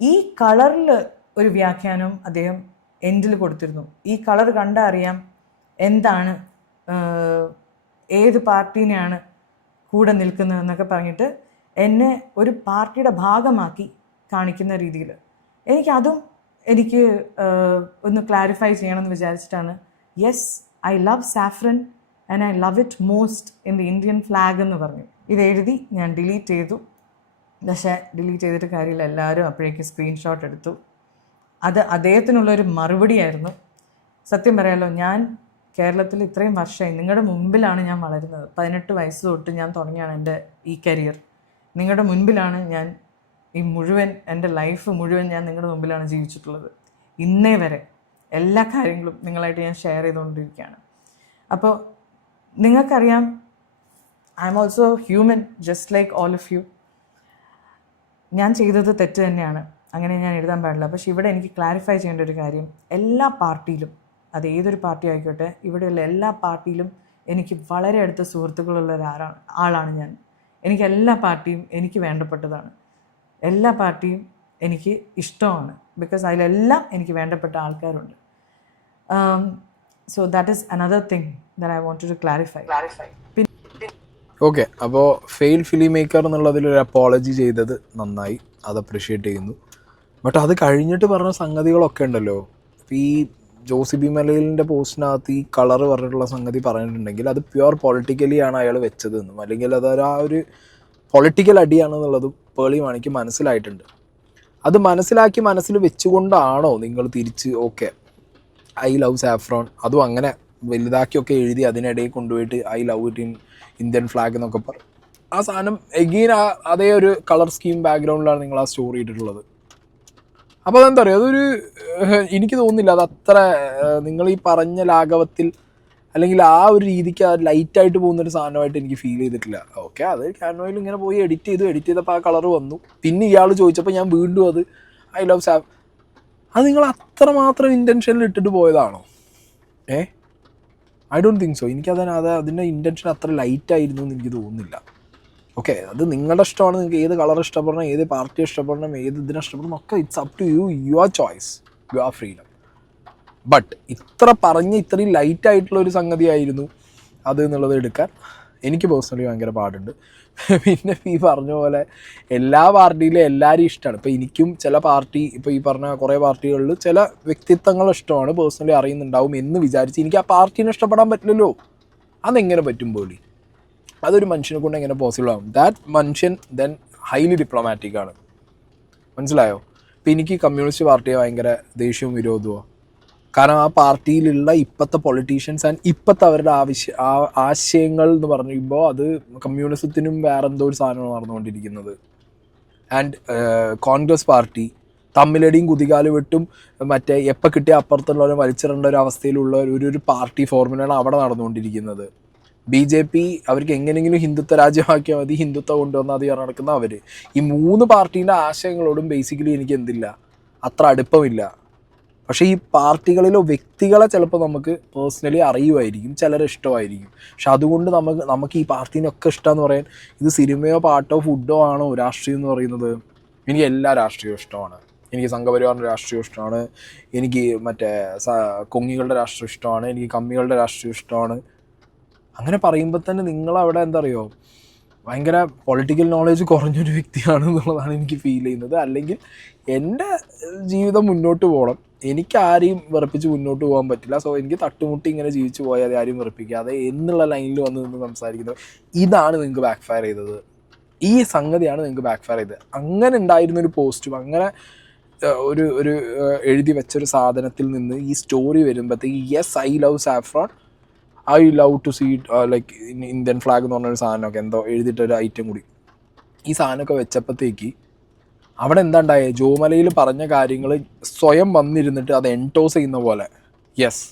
ഈ കളറിൽ ഒരു വ്യാഖ്യാനം അദ്ദേഹം എൻഡിൽ കൊടുത്തിരുന്നു. ഈ കളർ കണ്ടാൽ അറിയാം എന്താണ്, ഏത് പാർട്ടീനെയാണ് കൂടെ നിൽക്കുന്നതെന്നൊക്കെ പറഞ്ഞിട്ട് എന്നെ ഒരു പാർട്ടിയുടെ ഭാഗമാക്കി കാണിക്കുന്ന രീതിയിൽ എനിക്ക് ഒന്ന് ക്ലാരിഫൈ ചെയ്യണമെന്ന് വിചാരിച്ചിട്ടാണ്. Yes, I love saffron and I love it most in the Indian flag എന്ന് പറഞ്ഞു. ഇതെഴുതി ഞാൻ ഡിലീറ്റ് ചെയ്തു. പക്ഷേ ഡിലീറ്റ് ചെയ്തിട്ട് കാര്യമില്ല, എല്ലാവരും അപ്പോഴേക്കും സ്ക്രീൻഷോട്ട് എടുത്തു. അത് അദ്ദേഹത്തിനുള്ളൊരു മറുപടിയായിരുന്നു. സത്യം പറയാമല്ലോ, ഞാൻ കേരളത്തിൽ ഇത്രയും വർഷമായി നിങ്ങളുടെ മുമ്പിലാണ് ഞാൻ വളരുന്നത്. 18 വയസ്സ് തൊട്ട് ഞാൻ തുടങ്ങിയാണ് എൻ്റെ ഈ കരിയർ. നിങ്ങളുടെ മുൻപിലാണ് ഞാൻ ഈ മുഴുവൻ എൻ്റെ ലൈഫ് മുഴുവൻ ഞാൻ നിങ്ങളുടെ മുമ്പിലാണ് ജീവിച്ചിട്ടുള്ളത്. ഇന്നേ വരെ എല്ലാ കാര്യങ്ങളും നിങ്ങളായിട്ട് ഞാൻ ഷെയർ ചെയ്തുകൊണ്ടിരിക്കുകയാണ്. അപ്പോൾ നിങ്ങൾക്കറിയാം, I'm also human just like all of you. ഞാൻ ചെയ്തത് തെറ്റ് തന്നെയാണ്, അങ്ങനെ ഞാൻ എഴുതാൻ പാടില്ല. പക്ഷേ ഇവിടെ എനിക്ക് ക്ലാരിഫൈ ചെയ്യേണ്ട ഒരു കാര്യം, എല്ലാ പാർട്ടിയിലും, അത് ഏതൊരു പാർട്ടി ആയിക്കോട്ടെ, ഇവിടെയുള്ള എല്ലാ പാർട്ടിയിലും എനിക്ക് വളരെ അടുത്ത സുഹൃത്തുക്കളുള്ള ആളാണ് ഞാൻ. എനിക്ക് എല്ലാ പാർട്ടിയും എനിക്ക് വേണ്ടപ്പെട്ടതാണ്. എല്ലാ പാർട്ടിയും എനിക്ക് ഇഷ്ടമാണ്. ബിക്കോസ് അതിലെല്ലാം എനിക്ക് വേണ്ടപ്പെട്ട ആൾക്കാരുണ്ട്. So that is another thing that I wanted to clarify. Okay, അപ്പോൾ ഫെയിൽ ഫിലിം മേക്കർ എന്നുള്ളതിലൊരു അപ്പോളജി ചെയ്തത് നന്നായി, അത് അപ്രിഷ്യേറ്റ് ചെയ്യുന്നു. ബട്ട് അത് കഴിഞ്ഞിട്ട് പറഞ്ഞ സംഗതികളൊക്കെ ഉണ്ടല്ലോ. ഇപ്പോൾ ഈ ജോസ് ഇബി മലയിലിൻ്റെ പോസ്റ്റിനകത്ത് ഈ കളർ പറഞ്ഞിട്ടുള്ള സംഗതി പറഞ്ഞിട്ടുണ്ടെങ്കിൽ അത് പ്യുവർ പൊളിറ്റിക്കലി ആണ് അയാൾ വെച്ചതെന്നും, അല്ലെങ്കിൽ അത് ആ ഒരു പൊളിറ്റിക്കൽ അടിയാണെന്നുള്ളതും പേളി മാണിക്ക് മനസ്സിലായിട്ടുണ്ട്. അത് മനസ്സിലാക്കി മനസ്സിൽ വെച്ചുകൊണ്ടാണോ നിങ്ങൾ തിരിച്ച് ഓക്കെ ഐ ലവ് സാഫ്രോൺ, അതും അങ്ങനെ വലുതാക്കിയൊക്കെ എഴുതി അതിനിടയിൽ കൊണ്ടുപോയിട്ട് I love it in Indian flag എന്നൊക്കെ പറയും. ആ സാധനം എഗെയിൻ അതേ ഒരു കളർ സ്കീം ബാക്ക്ഗ്രൗണ്ടിലാണ് നിങ്ങൾ ആ സ്റ്റോറി ഇട്ടിട്ടുള്ളത്. അപ്പോൾ അതെന്താ പറയുക, അതൊരു എനിക്ക് തോന്നുന്നില്ല അതത്ര നിങ്ങൾ ഈ പറഞ്ഞ ലാഘവത്തിൽ അല്ലെങ്കിൽ ആ ഒരു രീതിക്ക് ലൈറ്റായിട്ട് പോകുന്നൊരു സാധനമായിട്ട് എനിക്ക് ഫീൽ ചെയ്തിട്ടില്ല. ഓക്കെ, അത് ക്യാൻവയിൽ ഇങ്ങനെ പോയി എഡിറ്റ് ചെയ്തപ്പോൾ ആ കളർ വന്നു. പിന്നെ ഇയാൾ ചോദിച്ചപ്പോൾ ഞാൻ വീണ്ടും അത് ഐ ലവ് സാഫ്, അത് നിങ്ങൾ അത്രമാത്രം ഇൻറ്റൻഷനിൽ ഇട്ടിട്ട് പോയതാണോ? I don't think so. അതിൻ്റെ ഇൻറ്റൻഷൻ അത്ര ലൈറ്റായിരുന്നു എന്ന് എനിക്ക് തോന്നുന്നില്ല. ഓക്കെ, അത് നിങ്ങളുടെ ഇഷ്ടമാണ്. നിങ്ങൾക്ക് ഏത് കളർ ഇഷ്ടപ്പെടണം, ഏത് പാർട്ടി ഇഷ്ടപ്പെടണം, ഏത് ഇതിനെ ഇഷ്ടപ്പെടണം ഒക്കെ it's up to you, your choice, your freedom. But ഇത്രയും ലൈറ്റായിട്ടുള്ള ഒരു സംഗതിയായിരുന്നു അത് എന്നുള്ളത് എടുക്കാൻ എനിക്ക് പേഴ്സണലി ഭയങ്കര പാടുണ്ട്. പിന്നെ ഈ പറഞ്ഞ പോലെ എല്ലാ പാർട്ടിയിലും എല്ലാവരും ഇഷ്ടമാണ്. ഇപ്പോൾ എനിക്കും ചില പാർട്ടി, ഇപ്പോൾ ഈ പറഞ്ഞ കുറേ പാർട്ടികളിൽ ചില വ്യക്തിത്വങ്ങൾ ഇഷ്ടമാണ്, പേഴ്സണലി അറിയുന്നുണ്ടാവും എന്ന് വിചാരിച്ച് എനിക്ക് ആ പാർട്ടീനെ ഇഷ്ടപ്പെടാൻ പറ്റില്ലല്ലോ. അതെങ്ങനെ പറ്റും പോലും? അതൊരു മനുഷ്യനെ കൊണ്ട് എങ്ങനെ പോസിബിൾ ആവും? ദാറ്റ് മനുഷ്യൻ ദെൻ ഹൈലി ഡിപ്ലോമാറ്റിക് ആണ്. മനസ്സിലായോ? ഇപ്പം എനിക്ക് കമ്മ്യൂണിസ്റ്റ് പാർട്ടിയെ ഭയങ്കര ദേഷ്യവും വിരോധമോ, കാരണം ആ പാർട്ടിയിലുള്ള ഇപ്പോഴത്തെ പൊളിറ്റീഷ്യൻസ് ആൻഡ് ഇപ്പോഴത്തെ അവരുടെ ആശയങ്ങൾ എന്ന് പറയുമ്പോൾ അത് കമ്മ്യൂണിസത്തിനും വേറെ എന്തോ ഒരു സാധനമാണ് നടന്നുകൊണ്ടിരിക്കുന്നത്. ആൻഡ് കോൺഗ്രസ് പാർട്ടി തമ്മിലടിയും കുതികാല് വെട്ടും മറ്റേ എപ്പോൾ കിട്ടിയ അപ്പുറത്തുള്ളവരെ വലിച്ചിടേണ്ട ഒരു അവസ്ഥയിലുള്ള ഒരു പാർട്ടി ഫോർമുലയാണ് അവിടെ നടന്നുകൊണ്ടിരിക്കുന്നത്. BJP അവർക്ക് എങ്ങനെയെങ്കിലും ഹിന്ദുത്വ രാജ്യമാക്കിയാൽ മതി, ഹിന്ദുത്വം കൊണ്ടുവന്നാൽ അത് നടക്കുന്ന അവർ. ഈ 3 പാർട്ടീൻ്റെ ആശയങ്ങളോടും ബേസിക്കലി എനിക്ക് എന്തില്ല, അത്ര അടുപ്പമില്ല. പക്ഷേ ഈ പാർട്ടികളിലോ വ്യക്തികളെ ചിലപ്പോൾ നമുക്ക് പേഴ്സണലി അറിയുമായിരിക്കും, ചിലരെ ഇഷ്ടമായിരിക്കും. പക്ഷെ അതുകൊണ്ട് നമുക്ക് ഈ പാർട്ടീനൊക്കെ ഇഷ്ടമെന്ന് പറയാൻ, ഇത് സിനിമയോ പാട്ടോ ഫുഡോ ആണോ രാഷ്ട്രീയം എന്ന് പറയുന്നത്? എനിക്ക് എല്ലാ രാഷ്ട്രീയവും ഇഷ്ടമാണ്. എനിക്ക് സംഘപരിവാറിൻ്റെ രാഷ്ട്രീയം ഇഷ്ടമാണ്, എനിക്ക് മറ്റേ കൊങ്ങികളുടെ രാഷ്ട്രീയം ഇഷ്ടമാണ്, എനിക്ക് കമ്മികളുടെ രാഷ്ട്രീയം ഇഷ്ടമാണ്. അങ്ങനെ പറയുമ്പോൾ തന്നെ നിങ്ങളവിടെ എന്താ പറയുക, ഭയങ്കര പൊളിറ്റിക്കൽ നോളേജ് കുറഞ്ഞൊരു വ്യക്തിയാണ് എന്നുള്ളതാണ് എനിക്ക് ഫീൽ ചെയ്യുന്നത്. അല്ലെങ്കിൽ എൻ്റെ ജീവിതം മുന്നോട്ട് പോകണം, എനിക്ക് ആരെയും വെറുപ്പിച്ച് മുന്നോട്ട് പോകാൻ പറ്റില്ല. സോ എനിക്ക് തട്ടുമുട്ടി ഇങ്ങനെ ജീവിച്ചു പോയാൽ അത് ആരെയും വെറുപ്പിക്കാതെ എന്നുള്ള ലൈനിൽ വന്ന് നിന്ന് സംസാരിക്കുന്നത്, ഇതാണ് നിങ്ങൾക്ക് ബാക്ക് ഫയർ ചെയ്തത്. ഈ സംഗതിയാണ് നിങ്ങൾക്ക് ബാക്ക് ഫയർ ചെയ്തത്. അങ്ങനെ ഉണ്ടായിരുന്നൊരു പോസ്റ്റും അങ്ങനെ ഒരു എഴുതി വെച്ചൊരു സാധനത്തിൽ നിന്ന് ഈ സ്റ്റോറി വരുമ്പോഴത്തേക്ക് yes I love saffron, I love to see like Indian flag എന്ന് പറഞ്ഞൊരു സാധനമൊക്കെ എന്തോ എഴുതിയിട്ടൊരു ഐറ്റം കൂടി ഈ സാധനമൊക്കെ വെച്ചപ്പോഴത്തേക്ക് അവിടെ എന്താ ഉണ്ടായത്? ജോമലയിൽ പറഞ്ഞ കാര്യങ്ങൾ സ്വയം വന്നിരുന്നിട്ട് അത് എൻടോസ് ചെയ്യുന്ന പോലെ, യെസ്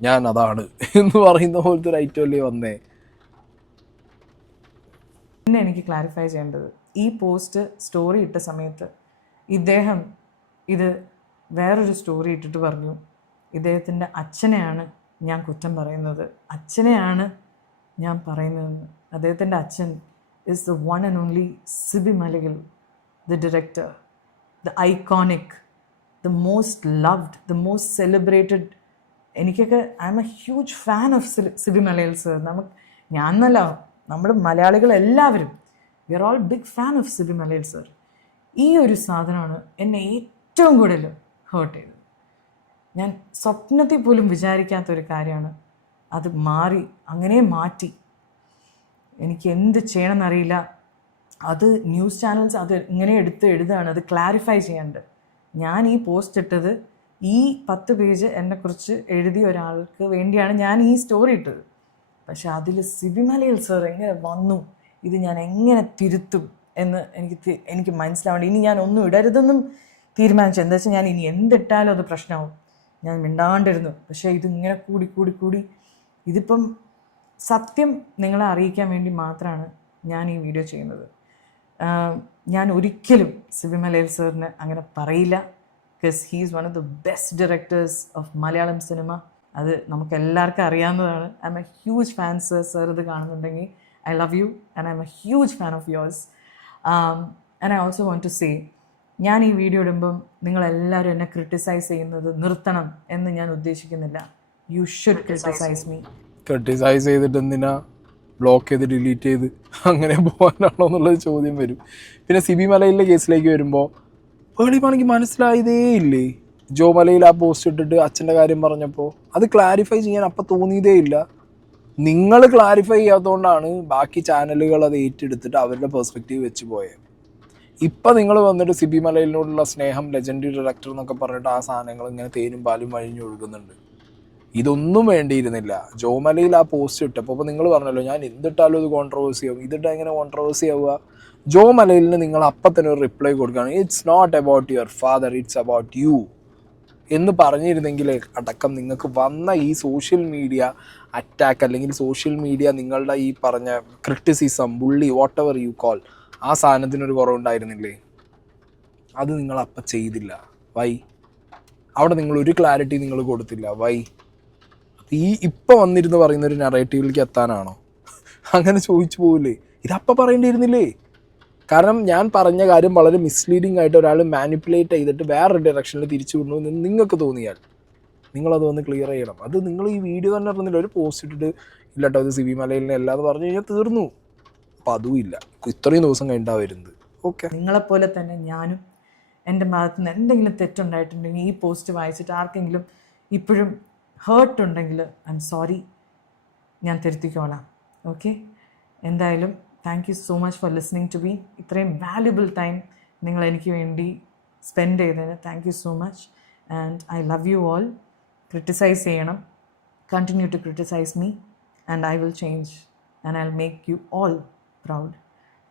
ഞാൻ അതാണ് എന്ന് പറയുന്ന പോലത്തെ ഒരു ഐറ്റം അല്ലേ വന്നേ. പിന്നെ എനിക്ക് ക്ലാരിഫൈ ചെയ്യേണ്ടത്, ഈ പോസ്റ്റ് സ്റ്റോറി ഇട്ട സമയത്ത് ഇദ്ദേഹം ഇത് വേറൊരു സ്റ്റോറി ഇട്ടിട്ട് പറഞ്ഞു ഇദ്ദേഹത്തിൻ്റെ അച്ഛനെയാണ് ഞാൻ കുറ്റം പറയുന്നത്, അച്ഛനെയാണ് ഞാൻ പറയുന്നതെന്ന്. അദ്ദേഹത്തിൻ്റെ അച്ഛൻ is the one and only Sibi Malayil, the director, the iconic, the most loved, the most celebrated. എനിക്കൊക്കെ I M a huge fan of Sibi Malayil sir. ഞാൻ എന്നല്ല, നമ്മുടെ മലയാളികൾ എല്ലാവരും we are all big fan of Sibi Malayil sir. ഈ ഒരു സാധനമാണ് എന്നെ ഏറ്റവും കൂടുതൽ ഹേർട്ട് ചെയ്തത്. ഞാൻ സ്വപ്നത്തിൽ പോലും വിചാരിക്കാത്തൊരു കാര്യമാണ് അത്. അങ്ങനെ മാറ്റി. എനിക്ക് എന്ത് ചെയ്യണമെന്നറിയില്ല. അത് ന്യൂസ് ചാനൽസ് അത് ഇങ്ങനെ എഴുതുകയാണ്, അത് ക്ലാരിഫൈ ചെയ്യാണ്ട്. ഞാൻ ഈ പോസ്റ്റ് ഇട്ടത് ഈ 10 പേജ് എന്നെക്കുറിച്ച് എഴുതിയ ഒരാൾക്ക് വേണ്ടിയാണ് ഞാൻ ഈ സ്റ്റോറി ഇട്ടത്. പക്ഷെ അതിൽ സിബി മലയിൽ സർ എങ്ങനെ വന്നു, ഇത് ഞാൻ എങ്ങനെ തിരുത്തും എന്ന് എനിക്ക് മനസ്സിലാവേണ്ട. ഇനി ഞാൻ ഒന്നും ഇടരുതെന്നും തീരുമാനിച്ചു. എന്താ വെച്ചാൽ ഞാൻ ഇനി എന്തിട്ടാലും അത് പ്രശ്നമാവും. ഞാൻ മിണ്ടാണ്ടിരുന്നു. പക്ഷേ ഇതിങ്ങനെ കൂടി ഇതിപ്പം സത്യം നിങ്ങളെ അറിയിക്കാൻ വേണ്ടി മാത്രമാണ് ഞാൻ ഈ വീഡിയോ ചെയ്യുന്നത്. ഞാൻ ഒരിക്കലും സിബി മലയിൽ സാറിന് അങ്ങനെ പറയില്ല. Because he is one of the best directors of Malayalam cinema. അത് നമുക്ക് എല്ലാവർക്കും അറിയാവുന്നതാണ്. I M a huge fan sir. Sir ഇത് കാണുന്നുണ്ടെങ്കിൽ I love you and I M a huge fan of yours. And I also want to say, ഞാൻ ഈ video ഇടുമ്പം നിങ്ങളെല്ലാവരും എന്നെ ക്രിട്ടിസൈസ് ചെയ്യുന്നത് നിർത്തണം എന്ന് ഞാൻ ഉദ്ദേശിക്കുന്നില്ല. You should criticise me. Criticise ചെയ്തിട്ട് എന്തിനാ ബ്ലോക്ക് ചെയ്ത് ഡിലീറ്റ് ചെയ്ത് അങ്ങനെ പോകാനാണോ എന്നുള്ളൊരു ചോദ്യം വരും. പിന്നെ സിബി മലയിലെ കേസിലേക്ക് വരുമ്പോൾ പേളിപ്പാണെങ്കിൽ മനസ്സിലായതേ ഇല്ലേ? ജോ മലയിൽ ആ പോസ്റ്റ് ഇട്ടിട്ട് അച്ഛൻ്റെ കാര്യം പറഞ്ഞപ്പോൾ അത് ക്ലാരിഫൈ ചെയ്യാൻ അപ്പം തോന്നിയതേ ഇല്ല. നിങ്ങൾ ക്ലാരിഫൈ ചെയ്യാത്തതുകൊണ്ടാണ് ബാക്കി ചാനലുകൾ അത് ഏറ്റെടുത്തിട്ട് അവരുടെ പെർസ്പെക്റ്റീവ് വെച്ച് പോയത്. ഇപ്പം നിങ്ങൾ വന്നിട്ട് സിബി മലയിലിനോടുള്ള സ്നേഹം, ലെജൻഡറി ഡയറക്ടർ എന്നൊക്കെ പറഞ്ഞിട്ട് ആ സാധനങ്ങൾ ഇങ്ങനെ തേനും പാലും വഴിഞ്ഞു ഒഴുകുന്നുണ്ട്. ഇതൊന്നും വേണ്ടിയിരുന്നില്ല. ജോമലയിൽ ആ പോസ്റ്റ് ഇട്ടപ്പോൾ അപ്പോൾ നിങ്ങൾ പറഞ്ഞല്ലോ ഞാൻ എന്തിട്ടാലും ഇത് കോൺട്രവേഴ്സി ആവും, ഇതിട്ടാൽ എങ്ങനെ കോൺട്രവേഴ്സി ആവുക? ജോമലയിലിന് നിങ്ങൾ അപ്പം തന്നെ ഒരു റിപ്ലൈ കൊടുക്കുകയാണ്, it's not about your father, it's about you എന്ന് പറഞ്ഞിരുന്നെങ്കിൽ അടക്കം നിങ്ങൾക്ക് വന്ന ഈ സോഷ്യൽ മീഡിയ അറ്റാക്ക് അല്ലെങ്കിൽ സോഷ്യൽ മീഡിയ നിങ്ങളുടെ ഈ പറഞ്ഞ criticism, bully, whatever you call, ആ സാധനത്തിനൊരു കുറവുണ്ടായിരുന്നില്ലേ? അത് നിങ്ങളപ്പം ചെയ്തില്ല. വൈ? അവിടെ നിങ്ങളൊരു ക്ലാരിറ്റി നിങ്ങൾ കൊടുത്തില്ല. വൈ? ഈ ഇപ്പം വന്നിരുന്ന് പറയുന്നൊരു നറേറ്റീവിലേക്ക് എത്താനാണോ? അങ്ങനെ ചോദിച്ചു പോകില്ലേ? ഇതപ്പം പറയേണ്ടിയിരുന്നില്ലേ? കാരണം ഞാൻ പറഞ്ഞ കാര്യം വളരെ മിസ്ലീഡിങ് ആയിട്ട് ഒരാൾ മാനിപ്പുലേറ്റ് ചെയ്തിട്ട് വേറൊരു ഡയറക്ഷനിൽ തിരിച്ചു വിടണമെന്ന് നിങ്ങൾക്ക് തോന്നിയാൽ നിങ്ങളത് വന്ന് ക്ലിയർ ചെയ്യണം. അത് നിങ്ങൾ ഈ വീഡിയോ തന്നെ പറഞ്ഞില്ല, ഒരു പോസ്റ്റ് ഇട്ടിട്ട് ഇല്ലട്ടോ ഇത് സിബി മലയിലിനെ അല്ലാതെ പറഞ്ഞു കഴിഞ്ഞാൽ തീർന്നു. അപ്പം അതും ഇല്ല, ഇത്രയും ദിവസം കഴിഞ്ഞിട്ടാണ് വരുന്നത്. ഓക്കെ, നിങ്ങളെപ്പോലെ തന്നെ ഞാനും എൻ്റെ ഭാഗത്ത് നിന്ന് എന്തെങ്കിലും തെറ്റുണ്ടായിട്ടുണ്ടെങ്കിൽ ഈ പോസ്റ്റ് വായിച്ചിട്ട് ആർക്കെങ്കിലും ഇപ്പോഴും ഹേർട്ട് ഉണ്ടെങ്കിൽ ഐ എം സോറി. ഞാൻ തിരുത്തിക്കോളാം. ഓക്കെ, എന്തായാലും thank you so much for listening to me. ഇത്രയും വാല്യുബിൾ ടൈം നിങ്ങൾ എനിക്ക് വേണ്ടി സ്പെൻഡ് ചെയ്തതിന് thank you so much. And I love you all. Criticise ചെയ്യണം, continue to criticize me, and I will change and I'll make you all proud.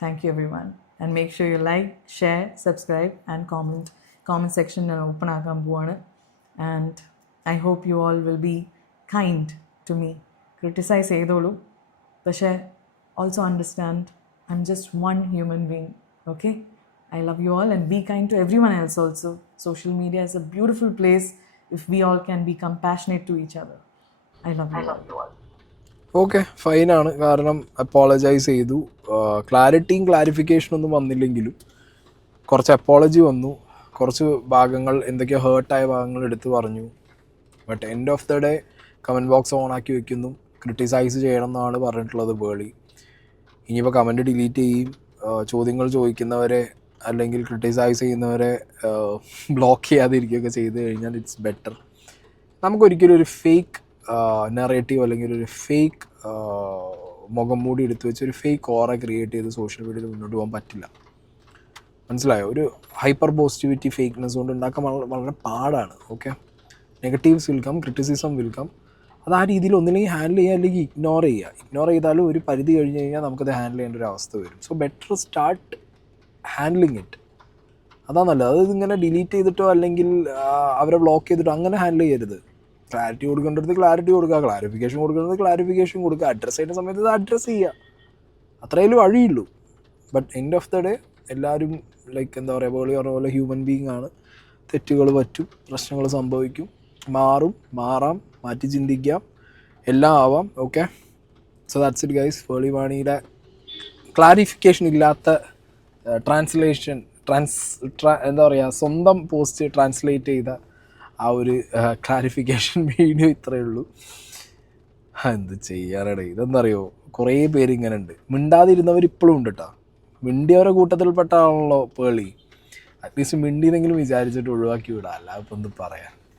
Thank you everyone, and make sure you like, share, subscribe and comment section and open ആക്കാൻ പോവാണ്. And I hope you all will be kind to me. Criticize ചെയ്തോളൂ, പക്ഷേ also understand I'm just one human being. Okay, I love you all, and be kind to everyone else also. Social media is a beautiful place if we all can be compassionate to each other. I love you all. Okay, ഫൈനാണ്. കാരണം apologise ചെയ്തു. ക്ലാരിറ്റിയും ക്ലാരിഫിക്കേഷനും ഒന്നും വന്നില്ലെങ്കിലും കുറച്ച് apology വന്നു. കുറച്ച് ഭാഗങ്ങൾ എന്തൊക്കെയോ ഹേർട്ടായ ഭാഗങ്ങൾ എടുത്ത് പറഞ്ഞു. But end of the day comment box ഓണാക്കി വെക്കുന്നു. ക്രിട്ടിസൈസ് ചെയ്യണം എന്നാണ് പറഞ്ഞിട്ടുള്ളത് പേളി. ഇനിയിപ്പോൾ കമൻറ്റ് ഡിലീറ്റ് ചെയ്യും. ചോദ്യങ്ങൾ ചോദിക്കുന്നവരെ അല്ലെങ്കിൽ ക്രിട്ടിസൈസ് ചെയ്യുന്നവരെ ബ്ലോക്ക് ചെയ്യാതിരിക്കുകയൊക്കെ ചെയ്ത് കഴിഞ്ഞാൽ ഇറ്റ്സ് ബെറ്റർ. നമുക്കൊരിക്കലും ഒരു ഫേക്ക് നറേറ്റീവ് അല്ലെങ്കിൽ ഒരു ഫേക്ക് മുഖം മൂടി എടുത്ത് വെച്ച് ഒരു ഫേക്ക് ഓറ ക്രിയേറ്റ് ചെയ്ത് സോഷ്യൽ മീഡിയയിൽ മുന്നോട്ട് പോകാൻ പറ്റില്ല. മനസ്സിലായോ? ഒരു ഹൈപ്പർ പോസിറ്റിവിറ്റി ഫേക്ക്നെസ് കൊണ്ട് ഉണ്ടാക്കാൻ വളരെ പാടാണ്. Okay, negatives will come, criticism will come. അത് ആ രീതിയിൽ ഒന്നില്ലെങ്കിൽ ഹാൻഡിൽ ചെയ്യുക അല്ലെങ്കിൽ ഇഗ്നോർ ചെയ്യുക. ഇഗ്നോർ ചെയ്താലും ഒരു പരിധി കഴിഞ്ഞ് കഴിഞ്ഞാൽ നമുക്കത് ഹാൻഡിൽ ചെയ്യേണ്ട ഒരു അവസ്ഥ വരും. So better start handling it. അതാ നല്ലത്. അത് ഇങ്ങനെ ഡിലീറ്റ് ചെയ്തിട്ടോ അല്ലെങ്കിൽ അവരെ ബ്ലോക്ക് ചെയ്തിട്ടോ അങ്ങനെ ഹാൻഡിൽ ചെയ്യരുത്. ക്ലാരിറ്റി കൊടുക്കേണ്ടത് ക്ലാരിറ്റി കൊടുക്കുക, ക്ലാരിഫിക്കേഷൻ കൊടുക്കേണ്ടത് ക്ലാരിഫിക്കേഷൻ കൊടുക്കുക, അഡ്രസ്സ് ചെയ്യുന്ന സമയത്ത് ഇത് അഡ്രസ്സ് ചെയ്യുക. അത്രയേ വഴിയുള്ളൂ. But end of the day എല്ലാവരും ലൈക്ക് എന്താ പറയുക, പേളി പറഞ്ഞ പോലെ ഹ്യൂമൻ ബീയിങ് ആണ്. തെറ്റുകൾ പറ്റും, പ്രശ്നങ്ങൾ സംഭവിക്കും, മാറാം, മാറ്റി ചിന്തിക്കാം, എല്ലാം ആവാം. Okay, so that's it guys. Pearle വാണിയുടെ ക്ലാരിഫിക്കേഷൻ ഇല്ലാത്ത ട്രാൻസ്ലേഷൻ എന്താ പറയുക, സ്വന്തം പോസ്റ്റ് ട്രാൻസ്ലേറ്റ് ചെയ്ത ആ ഒരു ക്ലാരിഫിക്കേഷൻ വീഡിയോ ഇത്രയേ ഉള്ളൂ. എന്ത് ചെയ്യാനാണ് ഇതെന്നറിയോ? കുറേ പേര് ഇങ്ങനെ ഉണ്ട്. മിണ്ടാതിരുന്നവർ ഇപ്പോഴും ഉണ്ട് കേട്ടോ. മിണ്ടിയവരെ കൂട്ടത്തിൽപ്പെട്ടാണല്ലോ പേളി. അറ്റ്ലീസ്റ്റ് മിണ്ടിയെന്നെങ്കിലും വിചാരിച്ചിട്ട് ഒഴിവാക്കി വിടാം. അല്ല ഇപ്പം എന്ത് പറയാൻ.